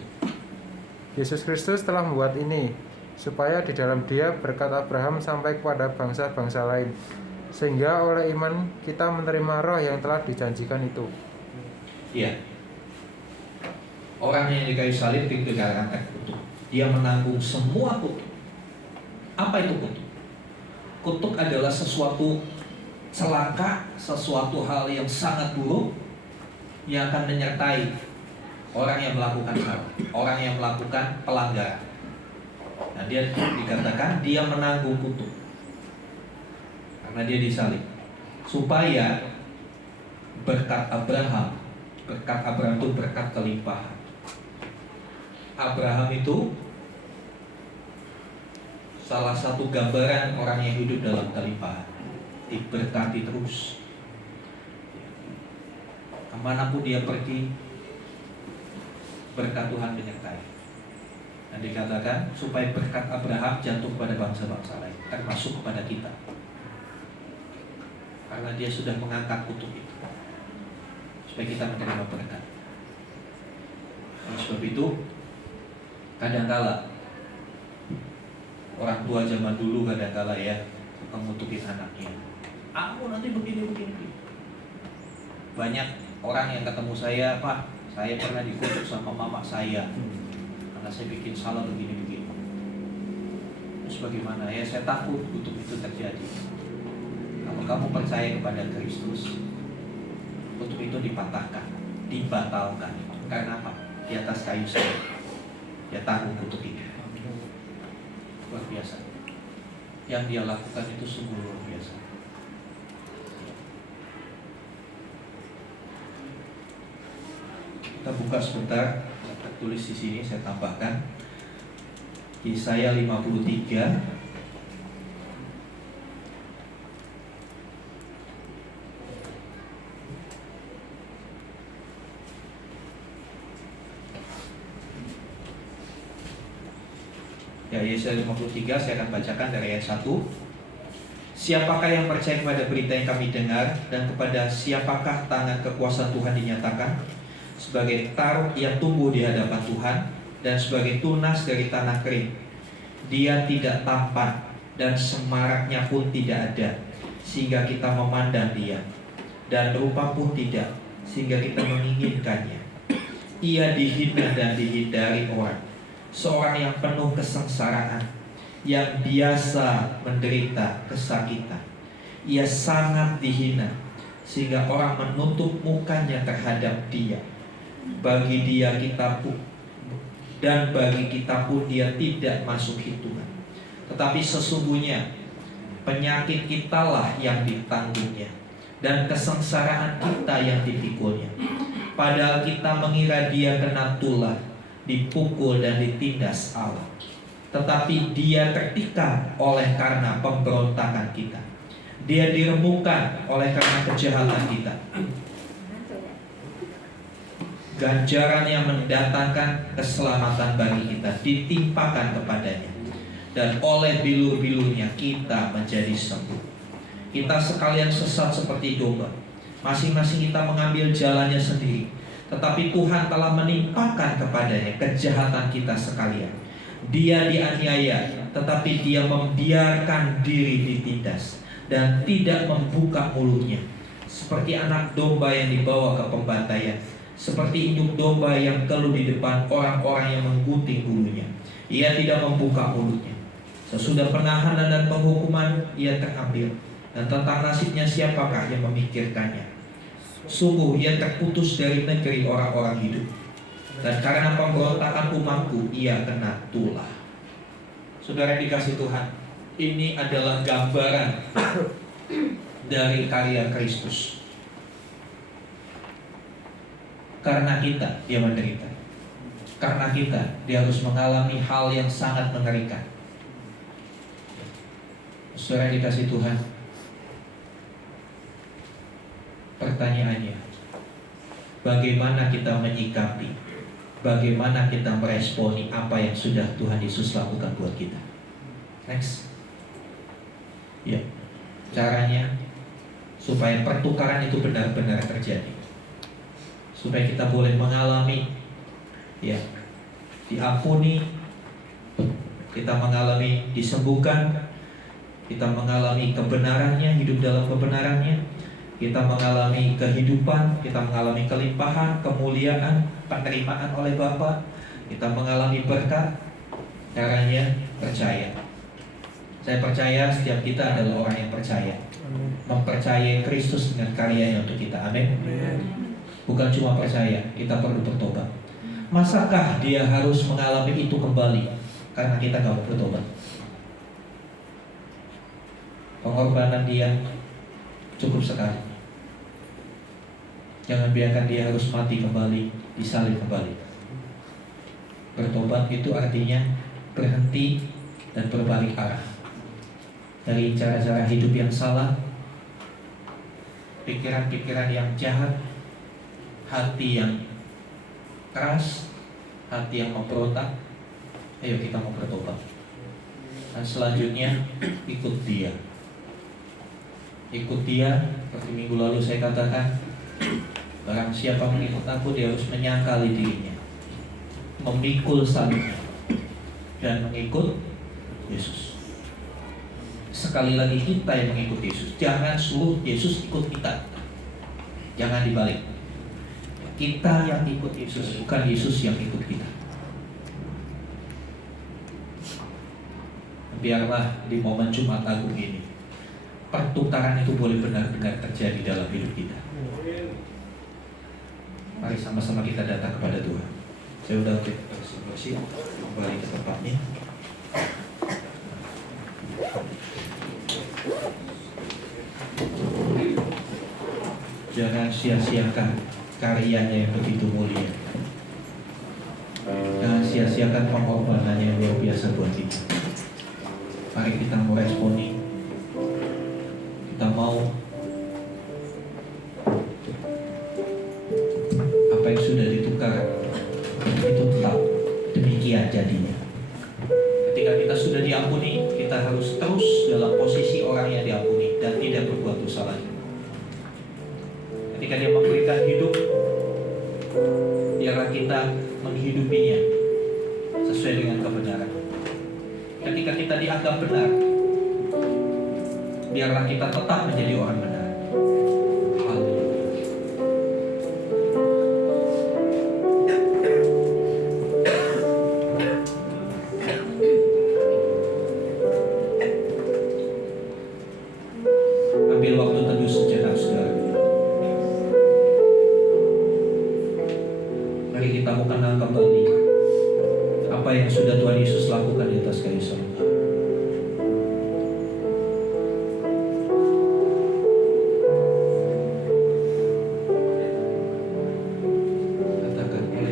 Yesus Kristus telah membuat ini, supaya di dalam Dia berkat Abraham sampai kepada bangsa-bangsa lain, sehingga oleh iman kita menerima roh yang telah dijanjikan itu. Iya. Orang yang di kayu salib dikatakan terkutuk. Dia menanggung semua kutuk. Apa itu kutuk? Kutuk adalah sesuatu celaka, sesuatu hal yang sangat buruk yang akan menyertai orang yang melakukan salah, orang yang melakukan pelanggaran. Nah, dia dikatakan dia menanggung kutuk karena dia disalib, supaya berkat Abraham itu berkat kelimpahan. Abraham itu salah satu gambaran orang yang hidup dalam kelimpahan, diberkati terus. Kemanapun dia pergi, berkat Tuhan menyertai. Dan dikatakan supaya berkat Abraham jatuh pada bangsa-bangsa lain, termasuk kepada kita, karena dia sudah mengangkat kutuk itu, supaya kita menerima berkat. Oleh sebab itu, kadangkala orang tua zaman dulu kadangkala ya mengutukin anaknya. Aku nanti begini. Banyak orang yang ketemu saya, Pak, saya pernah dikutuk sama mama saya karena saya bikin salah begini. Terus bagaimana? Ya saya takut kutuk itu terjadi. Kalau kamu percaya kepada Kristus, kutuk itu dipatahkan, dibatalkan. Karena apa? Di atas kayu salib dia tanggung kutuk ini. Luar biasa. Yang dia lakukan itu sungguh luar biasa. Kita buka sebentar, tertulis di sini, saya tambahkan Yesaya 53 ya, Yesaya 53 saya akan bacakan dari ayat 1. Siapakah yang percaya kepada berita yang kami dengar, dan kepada siapakah tangan kekuasaan Tuhan dinyatakan? Sebagai taruk yang tumbuh di hadapan Tuhan, dan sebagai tunas dari tanah kering. Dia tidak tampan, dan semaraknya pun tidak ada, sehingga kita memandang dia, dan rupa pun tidak, sehingga kita menginginkannya. Ia dihina dan dihindari orang, seorang yang penuh kesengsaraan, yang biasa menderita kesakitan. Ia sangat dihina, sehingga orang menutup mukanya terhadap dia. Bagi dia kita pun, dan bagi kita pun dia tidak masuk hitungan. Tetapi sesungguhnya penyakit kitalah yang ditanggungnya, dan kesengsaraan kita yang dipikulnya. Padahal kita mengira dia kena tulah, dipukul dan ditindas Allah. Tetapi dia tertikam oleh karena pemberontakan kita. Dia diremukkan oleh karena kejahatan kita. Ganjaran yang mendatangkan keselamatan bagi kita ditimpakan kepadanya, dan oleh bilur-bilurnya kita menjadi sembuh. Kita sekalian sesat seperti domba, masing-masing kita mengambil jalannya sendiri. Tetapi Tuhan telah menimpakan kepadanya kejahatan kita sekalian. Dia dianiaya, tetapi dia membiarkan diri ditindas, dan tidak membuka mulutnya. Seperti anak domba yang dibawa ke pembantaian, seperti induk domba yang keluh di depan orang-orang yang menggunting bulunya. Ia tidak membuka mulutnya. Sesudah penahanan dan penghukuman, ia terambil. Dan tentang nasibnya siapakah yang memikirkannya? Sungguh ia terputus dari negeri orang-orang hidup. Dan karena pemberontakan umatku, ia kena tulah. Saudara yang dikasih Tuhan, ini adalah gambaran dari karya Kristus. Karena kita, dia menderita. Karena kita, dia harus mengalami hal yang sangat mengerikan. Saudara yang dikasih Tuhan, pertanyaannya, bagaimana kita menyikapi, bagaimana kita meresponi apa yang sudah Tuhan Yesus lakukan buat kita? Next. Ya, caranya supaya pertukaran itu benar-benar terjadi, supaya kita boleh mengalami, ya, diampuni, kita mengalami disembuhkan, kita mengalami kebenarannya, hidup dalam kebenarannya, kita mengalami kehidupan, kita mengalami kelimpahan, kemuliaan, penerimaan oleh Bapa, kita mengalami berkat. Caranya percaya. Saya percaya setiap kita adalah orang yang percaya, mempercayai Kristus dengan karyanya untuk kita. Amin. Bukan cuma percaya, kita perlu bertobat. Masakah dia harus mengalami itu kembali karena kita gak mau bertobat? Pengorbanan dia cukup sekali. Jangan biarkan dia harus mati kembali, disalib kembali. Bertobat itu artinya berhenti dan berbalik arah dari cara-cara hidup yang salah, pikiran-pikiran yang jahat, hati yang keras, hati yang memberontak. Ayo kita mau bertobat. Dan selanjutnya ikut dia. Ikut dia, seperti minggu lalu saya katakan, barang siapa mengikut aku, dia harus menyangkali dirinya, memikul salibnya, dan mengikut Yesus. Sekali lagi kita yang mengikut Yesus. Jangan suruh Yesus ikut kita. Jangan dibalik. Kita yang ikut Yesus, bukan Yesus yang ikut kita. Biarlah di momen Jumat Agung ini pertukaran itu boleh benar-benar terjadi dalam hidup kita. Mari sama-sama kita datang kepada Tuhan. Saya udah bersih kembali ke tempatnya. Jangan sia-siakan karyanya yang begitu mulia. Jangan sia-siakan pengorbanannya yang luar biasa buat kita. Mari kita meresponi. Kita mau apa yang sudah ditukar itu tetap demikian jadinya. Ketika kita sudah diampuni, kita harus terus dalam posisi orang yang diampuni dan tidak berbuat dosa lagi. Ketika dia memberikan hidup, biarlah kita menghidupinya sesuai dengan kebenaran. Ketika kita dianggap benar, biarlah kita tetap menjadi orang benar. Haleluya. Ambil waktu teduh sejenak, saudara. Mari kita mengenang kembali apa yang sudah Tuhan Yesus lakukan di atas kayu salib. Kekudus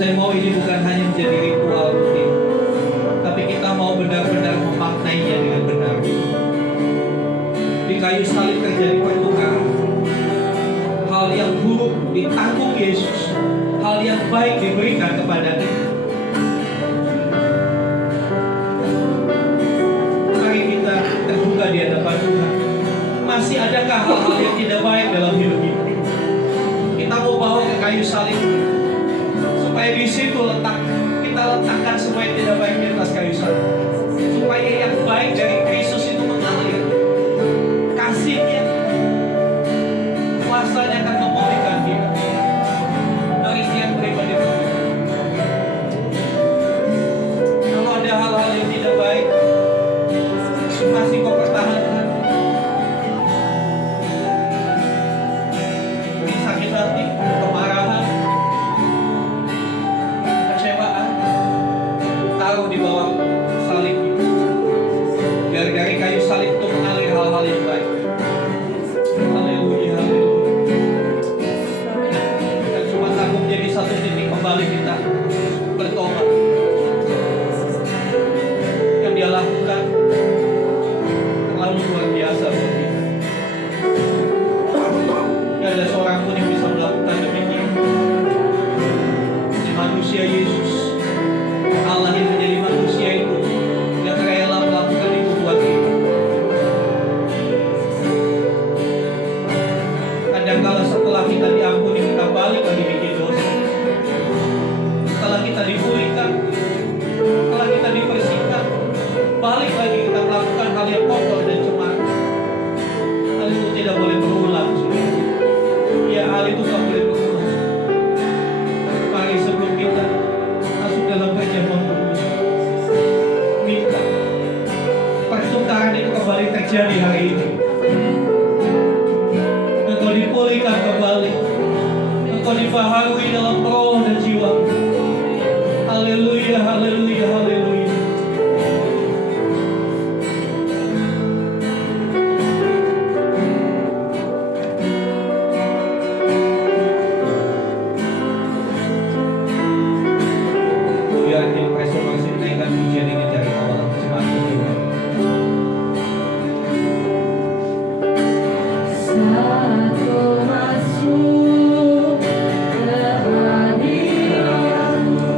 Saya mau ini bukan hanya menjadi ritual rutin, tapi kita mau benar-benar memaknainya dengan benar. Di kayu salib terjadi pertukaran. Hal yang buruk ditanggung Yesus, hal yang baik diberikan kepada kita. Mari kita terbuka di hadapan Tuhan. Masih adakah hal-hal yang tidak baik dalam hidup kita? Kita mau bawa ke kayu salib, supaya di situ kita letakkan semua yang tidak baik di atas kayu salib, supaya yang baik dari Kristus itu mengalir. Kasihnya, kuasanya akan memulihkan kita. Mari yang pribadi. Kalau ada hal-hal yang tidak baik, masih kau pertahankan. Sakit hati, kemarahan, kecewaan, taruh di bawah salib. Biar dari kayu salib itu mengalir hal-hal yang baik. Haleluya, haleluya. Dan cuma takut jadi satu titik kembali kita bertobat. Yang dia lakukan terlalu luar biasa buat kita. Tidak ada seorang pun yang bisa melakukan demikian. Di manusia Yesus, Allah yang menjadi manusia itu, yang rela melakukan itu buat kita. Kadang-kala setelah kita diampuni, kita balik lagi bikin dosa. Setelah kita dipulihkan, setelah kita dibersihkan, balik lagi kita melakukan hal yang kotor dan cemara. Hal itu tidak boleh berulang, saudara. Ya, hal itu tak boleh berulang. Mari sebelum kita masuk dalam perjamuan kudus, minta pertukaran itu kembali terjadi hari ini. Engkau dipulihkan kembali, engkau dibaharui dalam roh dan jiwa. Haleluya, haleluya, haleluya. Biar tim resonansi menaikkan pujian ini dari awal semakin Tuhan. Satu masuk ke hadiratmu,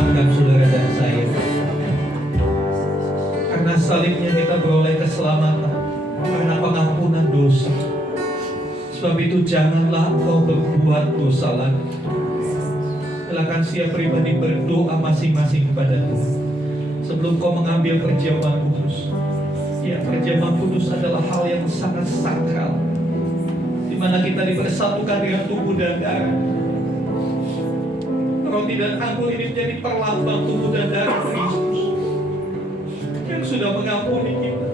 menyelamatkan saudara dan saya. Karena salibnya kita beroleh keselamatan, karena pengampunan dosa. Sebab itu janganlah engkau berbuat dosa lagi. Silakan siap pribadi berdoa masing-masing kepada Tuhan sebelum kau mengambil perjamuan kudus. Ya, perjamuan kudus adalah hal yang sangat sakral, di mana kita dipersatukan dengan tubuh dan darah. Roti dan anggur ini menjadi perlambang tubuh dan darah Kristus yang sudah mengampuni kita.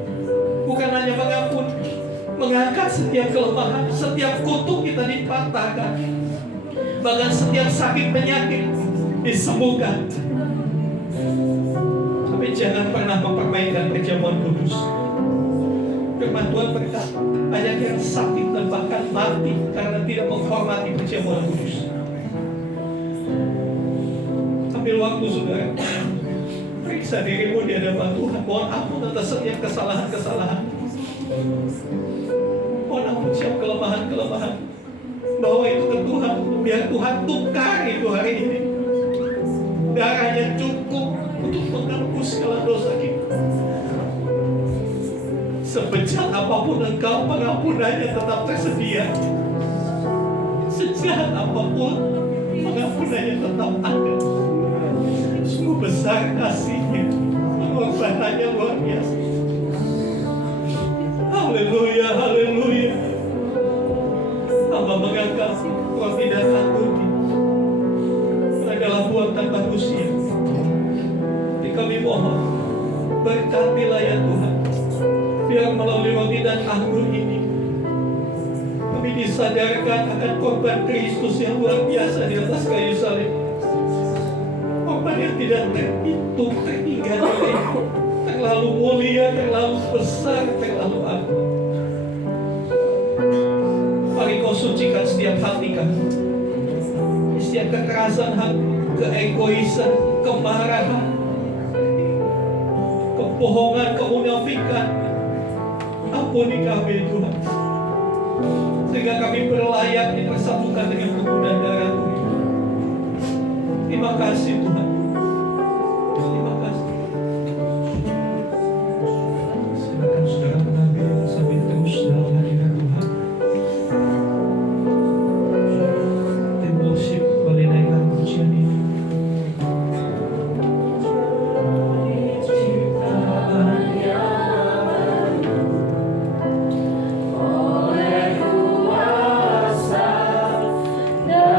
Bukan hanya mengampuni, mengangkat setiap kelemahan, setiap kutuk kita dipatahkan, bahkan setiap sakit penyakit disembuhkan. Tapi jangan pernah mempermainkan perjamuan kudus. Firman Tuhan berkata, banyak yang sakit dan bahkan mati karena tidak menghormati perjamuan kudus. Ambil waktu saudara, periksa dirimu di hadapan Tuhan. Mohon ampun atas setiap kesalahan-kesalahan. Mohon ampun setiap kelemahan-kelemahan. Bawa itu ke Tuhan, biar Tuhan tukar itu hari ini. Darahnya cukup untuk menghapus segala dosa kita. Sebejat apapun engkau, pengampunannya tetap tersedia. Sejahat apapun, pengampunannya tetap ada. Sungguh besar kasihnya, pengorbanannya luar biasa. Haleluya, haleluya. Hamba mengangkat roti dan anggur ini adalah buatan manusia. Jadi kami mohon, berkatilah ya Tuhan, biar melalui roti dan anggur ini kami disadarkan akan korban Kristus yang luar biasa di atas kayu salib. Korban yang tidak terhitung, terhingga terlalu mulia, terlalu besar, terlalu agung. Mari kau sucikan setiap hati kami, setiap kekerasan hati, keegoisan, kemarahan, kebohongan, kemunafikan. Ampuni kami Tuhan, sehingga kami berlayak dipersatukan dengan tubuh dan darah Tuhan. Terima kasih Tuhan. Terima kasih. Silakan saudara mengambil sambil terus dalam hadirat Tuhan. Tim worship boleh naikkan pujian ini. Oleh kuasa dan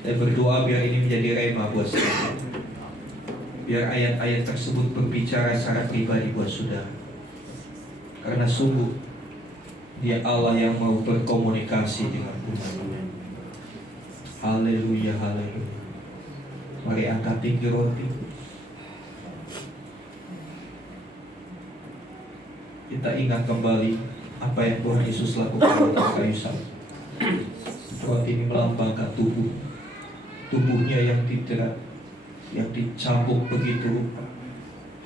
Saya berdoa biar ini menjadi rema buat saudara. Biar ayat-ayat tersebut berbicara secara pribadi buat saudara. Karena sungguh Dia Allah yang mau berkomunikasi dengan umatnya. Haleluya, haleluya. Mari angkat tinggi roti. Kita ingat kembali apa yang Tuhan Yesus lakukan di atas kayu salib. Roti ini melambangkan tubuhnya yang tidak, yang dicambuk begitu rupa,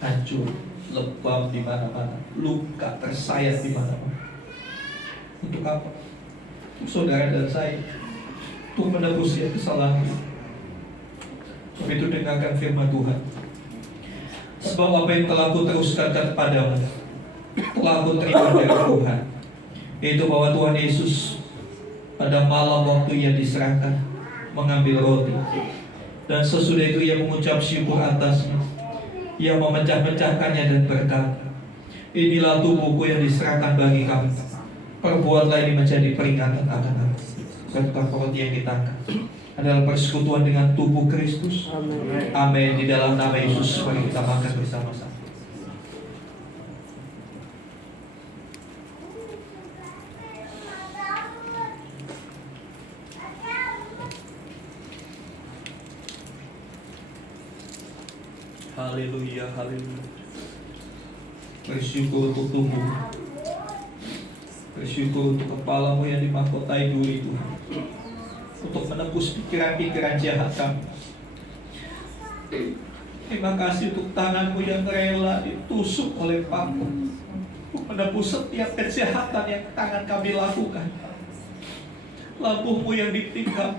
hancur, lebam di mana-mana, luka tersayat di mana-mana. Untuk apa? Untuk saudara dan saya, untuk menebus ya kesalahan. Begitu dengarkan firman Tuhan. Sebab apa yang telah aku teruskan kepadamu telah aku terima dari Tuhan, yaitu bahwa Tuhan Yesus pada malam waktu Ia diserahkan mengambil roti, dan sesudah itu Ia mengucap syukur atasnya. Ia memecah-mecahkannya dan berkata, inilah tubuhku yang diserahkan bagi kamu. Perbuatlah ini menjadi peringatan akan aku. Serta roti yang ditangkap adalah persekutuan dengan tubuh Kristus. Amin. Di dalam nama Yesus mari kita makan bersama-sama. Haleluya, haleluya. Bersyukur untuk tubuh, bersyukur untuk kepalamu yang dimahkotai duri Tuhan, untuk menembus pikiran-pikiran jahat kami. Terima kasih untuk tanganmu yang rela ditusuk oleh paku, untuk menembus setiap kejahatan yang tangan kami lakukan. Lambungmu yang ditinggal,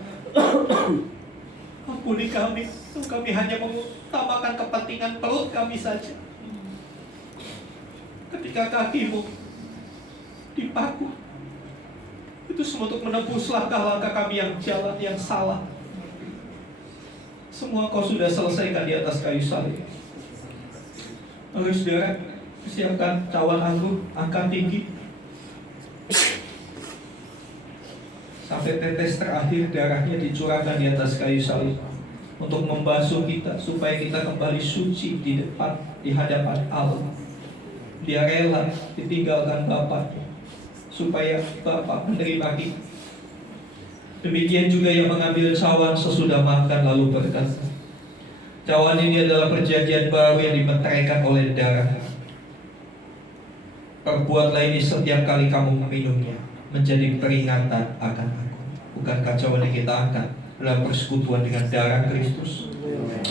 ampuni kami. Kami hanya mengutamakan kepentingan perut kami saja. Ketika kakimu dipaku, itu semua untuk menebus langkah-langkah kami yang jalan yang salah. Semua kau sudah selesaikan di atas kayu salib. Lalu saudara, siapkan cawan anggur, angkat tinggi sampai tetes terakhir darahnya dicurahkan di atas kayu salib, untuk membasuh kita supaya kita kembali suci di hadapan Allah. Dia rela ditinggalkan Bapaknya supaya Bapa menerima kita. Demikian juga yang mengambil cawan sesudah makan lalu berkata, cawan ini adalah perjanjian baru yang dimeteraikan oleh darah. Perbuatlah ini setiap kali kamu meminumnya menjadi peringatan akan aku. Bukankah cawan yang kita angkat dalam persekutuan dengan darah Kristus?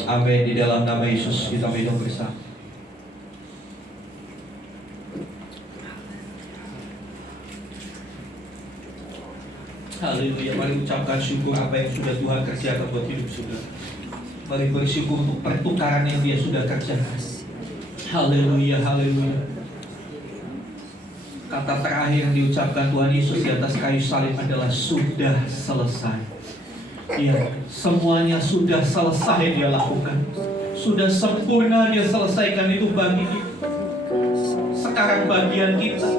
Amin. Di dalam nama Yesus kita minum bersama. Haleluya. Mari ucapkan syukur apa yang sudah Tuhan kerjakan buat hidup saudara. Mari bersyukur untuk pertukaran yang Dia sudah kerjakan. Haleluya, haleluya. Kata terakhir yang diucapkan Tuhan Yesus di atas kayu salib adalah sudah selesai. Ya, semuanya sudah selesai Dia lakukan. Sudah sempurna Dia selesaikan itu bagi kita. Sekarang bagian kita,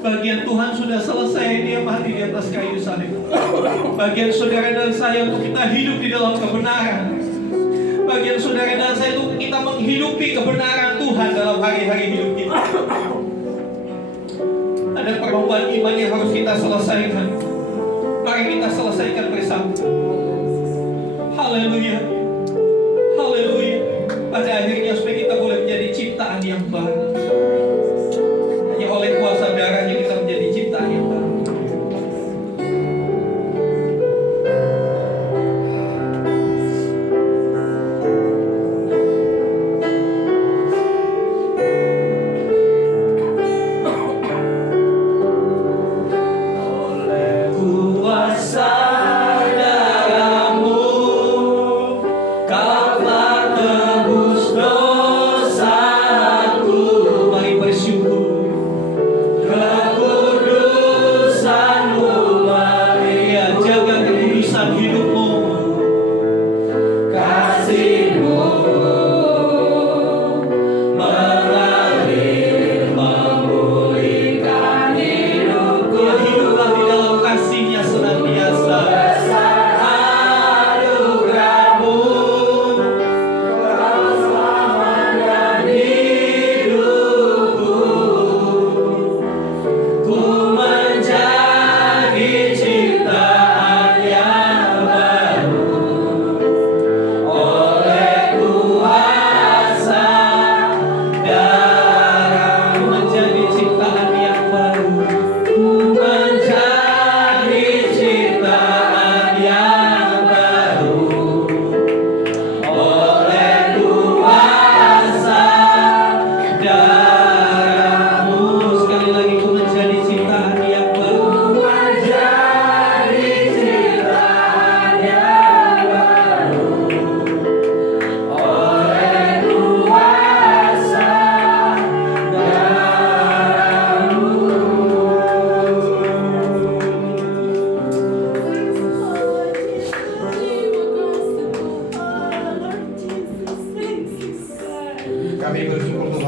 bagian Tuhan sudah selesai, Dia mati di atas kayu salib. Bagian saudara dan saya untuk kita hidup di dalam kebenaran. Bagian saudara dan saya untuk kita menghidupi kebenaran Tuhan dalam hari-hari hidup kita. Ada perlombaan iman yang harus kita selesaikan. Mari kita selesaikan bersama. Haleluya, haleluya. Pada akhirnya supaya kita boleh menjadi ciptaan yang baru. Hanya oleh kuasa darahnya kita menjadi ciptaan yang baru. Oleh kuasa darah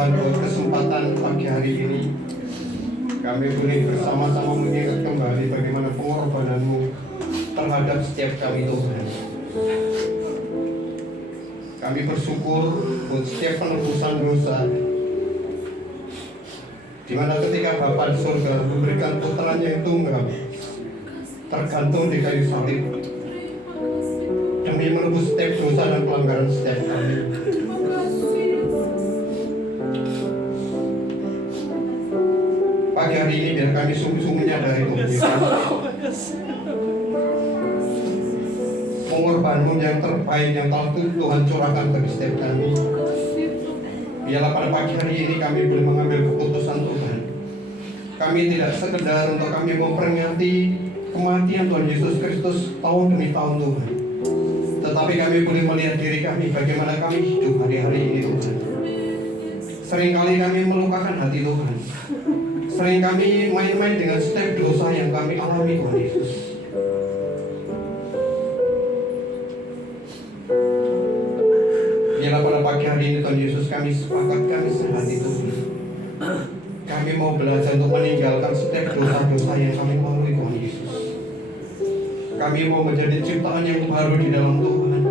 Tuhan buat kesempatan pagi hari ini. Kami boleh bersama-sama mengingat kembali bagaimana pengorbanan-Mu terhadap setiap kami Tuhan. Kami bersyukur buat setiap penebusan dosa, di mana ketika Bapa di surga memberikan putranya yang tunggal tergantung di kayu salib demi menebus setiap dosa dan pelanggaran setiap kami. Pagi hari ini biar kami sungguh-sungguh menyadari Tuhan Yesus, pengorbanan-Mu yang terbaik yang telah Tuhan curahkan bagi setiap kami. Biarlah pada pagi hari ini kami boleh mengambil keputusan Tuhan. Kami tidak sekedar untuk kami memperingati kematian Tuhan Yesus Kristus tahun demi tahun Tuhan, tetapi kami boleh melihat diri kami bagaimana kami hidup hari-hari ini Tuhan. Seringkali kami melukakan hati Tuhan. Sering kami main-main dengan setiap dosa yang kami alami Tuhan Yesus. Biarlah pada pagi hari ini Tuhan Yesus kami sepakat, kami sehati Tuhan. Kami mau belajar untuk meninggalkan setiap dosa-dosa yang kami lalui Tuhan Yesus. Kami mau menjadi ciptaan yang baru di dalam Tuhan.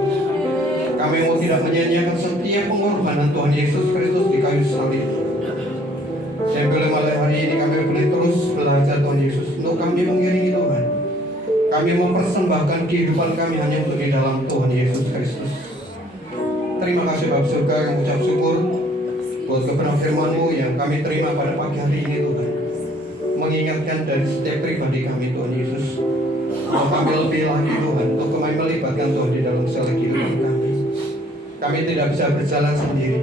Kami mau tidak menyanyiakan setiap pengorbanan Tuhan Yesus Kristus di kayu salib. Dan boleh malam hari ini kami boleh terus belajar Tuhan Yesus untuk kami mengiringi Tuhan. Kami mempersembahkan kehidupan kami hanya untuk di dalam Tuhan Yesus Kristus. Terima kasih Bapa surga, yang ucap syukur buat kebenaran firman-Mu yang kami terima pada pagi hari ini Tuhan. Mengingatkan dari setiap pribadi kami Tuhan Yesus, untuk kami lebih lagi Tuhan, untuk kami melibatkan Tuhan di dalam segala kehidupan kami. Kami tidak bisa berjalan sendiri,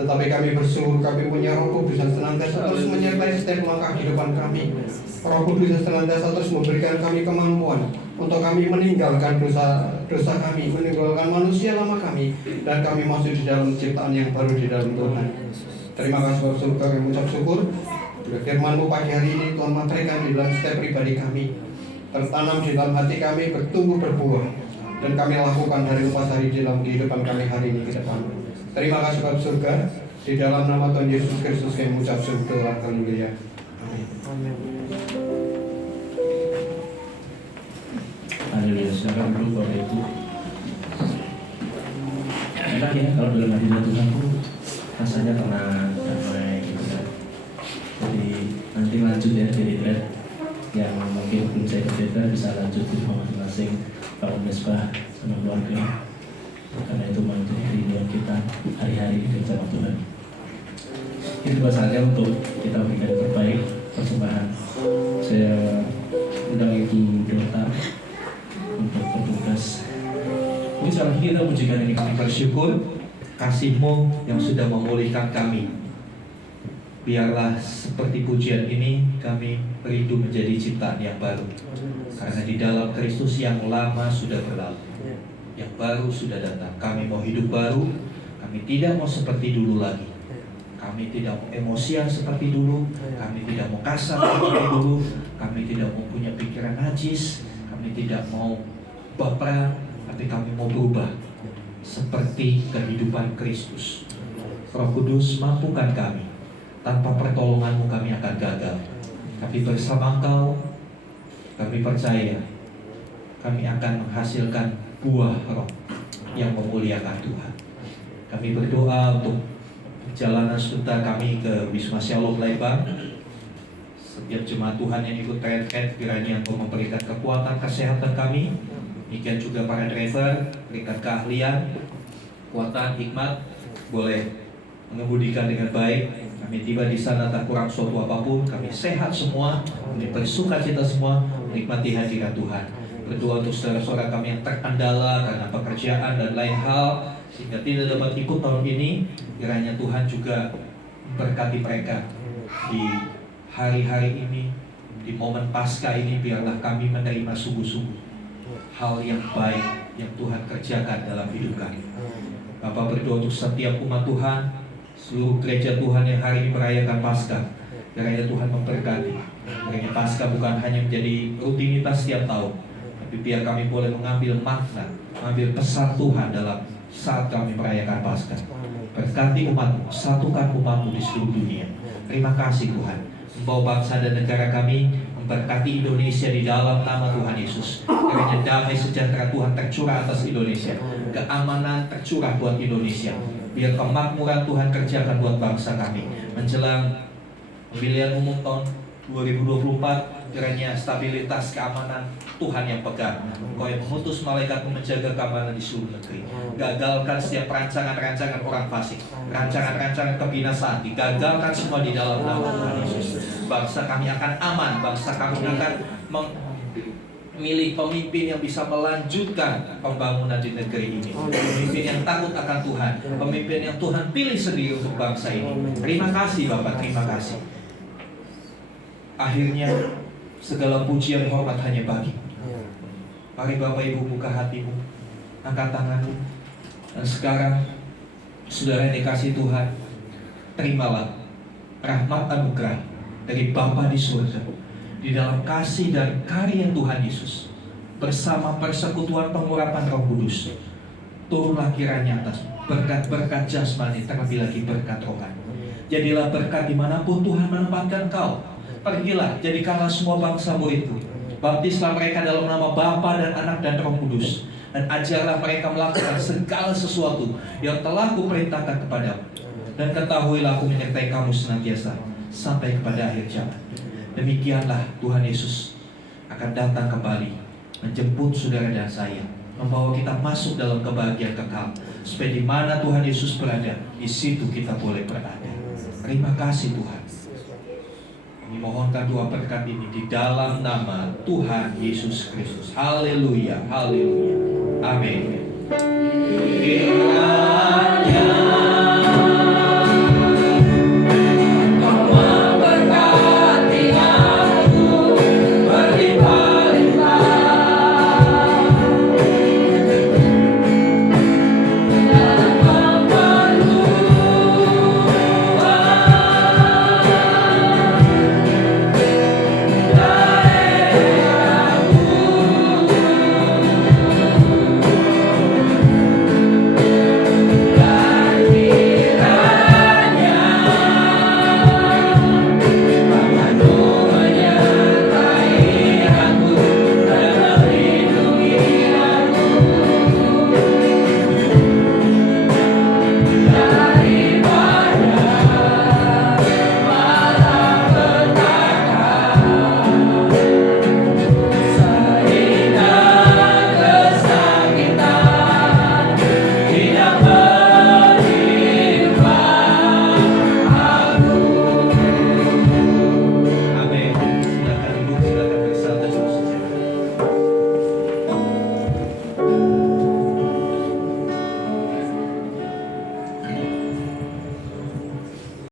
tetapi kami bersyukur kami punya Roh Kudus yang senantiasa terus menyertai setiap langkah kehidupan kami. Roh Kudus yang senantiasa terus memberikan kami kemampuan untuk kami meninggalkan dosa kami, meninggalkan manusia lama kami, dan kami masuk di dalam ciptaan yang baru di dalam Tuhan. Terima kasih Bapak surga, kami mengucap syukur. Firman-Mu pagi hari ini Tuhan materikan di dalam setiap pribadi kami, tertanam di dalam hati kami, bertumbuh berbuah, dan kami lakukan hari lepas hari di dalam kehidupan kami hari ini ke depan. Terima kasih Bapak surga, di dalam nama Tuhan Yesus Kristus kami mengucap syukur. Haleluya. Amin. Haleluya, silakan dulu Bapak Ibu. Enak ya kalau dalam hadirat Tuhanku, rasanya tenang, damai gitu kan. Jadi nanti lanjut ya dari thread yang mungkin belum saya berbeda bisa lanjut di rumah masing-masing, bangun mesbah sama keluarga. Karena itu menjadi kerinduan kita hari-hari bersama Tuhan. Itu saatnya untuk kita berikan yang terbaik, persembahan. Saya undang Ibu Dota untuk bertugas. Mungkin sekarang kita pujikan ini, kami bersyukur kasih-Mu yang sudah memulihkan kami. Biarlah seperti pujian ini kami rindu menjadi ciptaan yang baru. Karena di dalam Kristus yang lama sudah berlalu, yang baru sudah datang. Kami mau hidup baru. Kami tidak mau seperti dulu lagi. Kami tidak mau emosian seperti dulu. Kami tidak mau kasar seperti dulu. Kami tidak mau punya pikiran najis. Kami tidak mau baperan, tapi kami mau berubah seperti kehidupan Kristus. Roh Kudus, mampukan kami. Tanpa pertolongan-Mu kami akan gagal. Tapi bersama Engkau, kami percaya kami akan menghasilkan buah roh yang memuliakan Tuhan. Kami berdoa untuk perjalanan sebentar kami ke Wisma Shalom Lembang. Setiap jemaat Tuhan yang ikut thread kiranya Engkau memberikan kekuatan kesehatan kami. Demikian juga para driver, berikan keahlian, kekuatan, hikmat, boleh mengemudikan dengan baik. Kami tiba di sana tak kurang suatu apapun. Kami sehat semua, kami bersukacita semua, menikmati hadirat Tuhan. Berdoa untuk saudara-saudara kami yang terkendala karena pekerjaan dan lain hal, sehingga tidak dapat ikut tahun ini. Kiranya Tuhan juga memberkati mereka di hari-hari ini, di momen Paskah ini. Biarlah kami menerima sungguh-sungguh hal yang baik yang Tuhan kerjakan dalam hidup kami. Bapak berdoa untuk setiap umat Tuhan, seluruh gereja Tuhan yang hari ini merayakan Paskah. Kiranya Tuhan memberkati. Kiranya Paskah bukan hanya menjadi rutinitas setiap tahun, tapi biar kami boleh mengambil makna, mengambil pesan Tuhan dalam saat kami merayakan Paskah. Berkati umat-Mu, satukan umat-Mu di seluruh dunia. Terima kasih Tuhan. Membawa bangsa dan negara kami, memberkati Indonesia di dalam nama Tuhan Yesus. Kiranya damai sejahtera Tuhan tercurah atas Indonesia. Keamanan tercurah buat Indonesia. Biar kemakmuran Tuhan kerjakan buat bangsa kami. Menjelang pemilihan umum tahun 2024, kiranya stabilitas keamanan Tuhan yang pegang. Engkau yang memutus malaikat menjaga keamanan di seluruh negeri. Gagalkan setiap rancangan-rancangan orang fasik, rancangan-rancangan kebinasaan, digagalkan semua di dalam nama Tuhan Yesus. Bangsa kami akan aman, bangsa kami akan memilih pemimpin yang bisa melanjutkan pembangunan di negeri ini. Pemimpin yang takut akan Tuhan, pemimpin yang Tuhan pilih sendiri untuk bangsa ini. Terima kasih Bapak, terima kasih. Akhirnya segala pujian hormat hanya bagi. Mari Bapak Ibu buka hatimu, angkat tanganmu. Dan sekarang saudara yang dikasih Tuhan, terimalah rahmat anugerah dari Bapa di surga, di dalam kasih dan karya Tuhan Yesus, bersama persekutuan pengurapan Roh Kudus. Turunlah kiranya atas berkat-berkat jasmani, terlebih lagi berkat rohani. Jadilah berkat dimanapun Tuhan menempatkan kau. Pergilah, jadikanlah semua bangsa murid-Mu. Baptislah mereka dalam nama Bapa dan Anak dan Roh Kudus. Dan ajarlah mereka melakukan segala sesuatu yang telah Kuperintahkan kepadamu. Dan ketahuilah Aku menyertai kamu senantiasa sampai kepada akhir zaman. Demikianlah Tuhan Yesus akan datang kembali, menjemput saudara dan saya, membawa kita masuk dalam kebahagiaan kekal. Supaya di mana Tuhan Yesus berada, di situ kita boleh berada. Terima kasih Tuhan. Mohonkan doa berkat ini di dalam nama Tuhan Yesus Kristus. Haleluya, haleluya. Amin.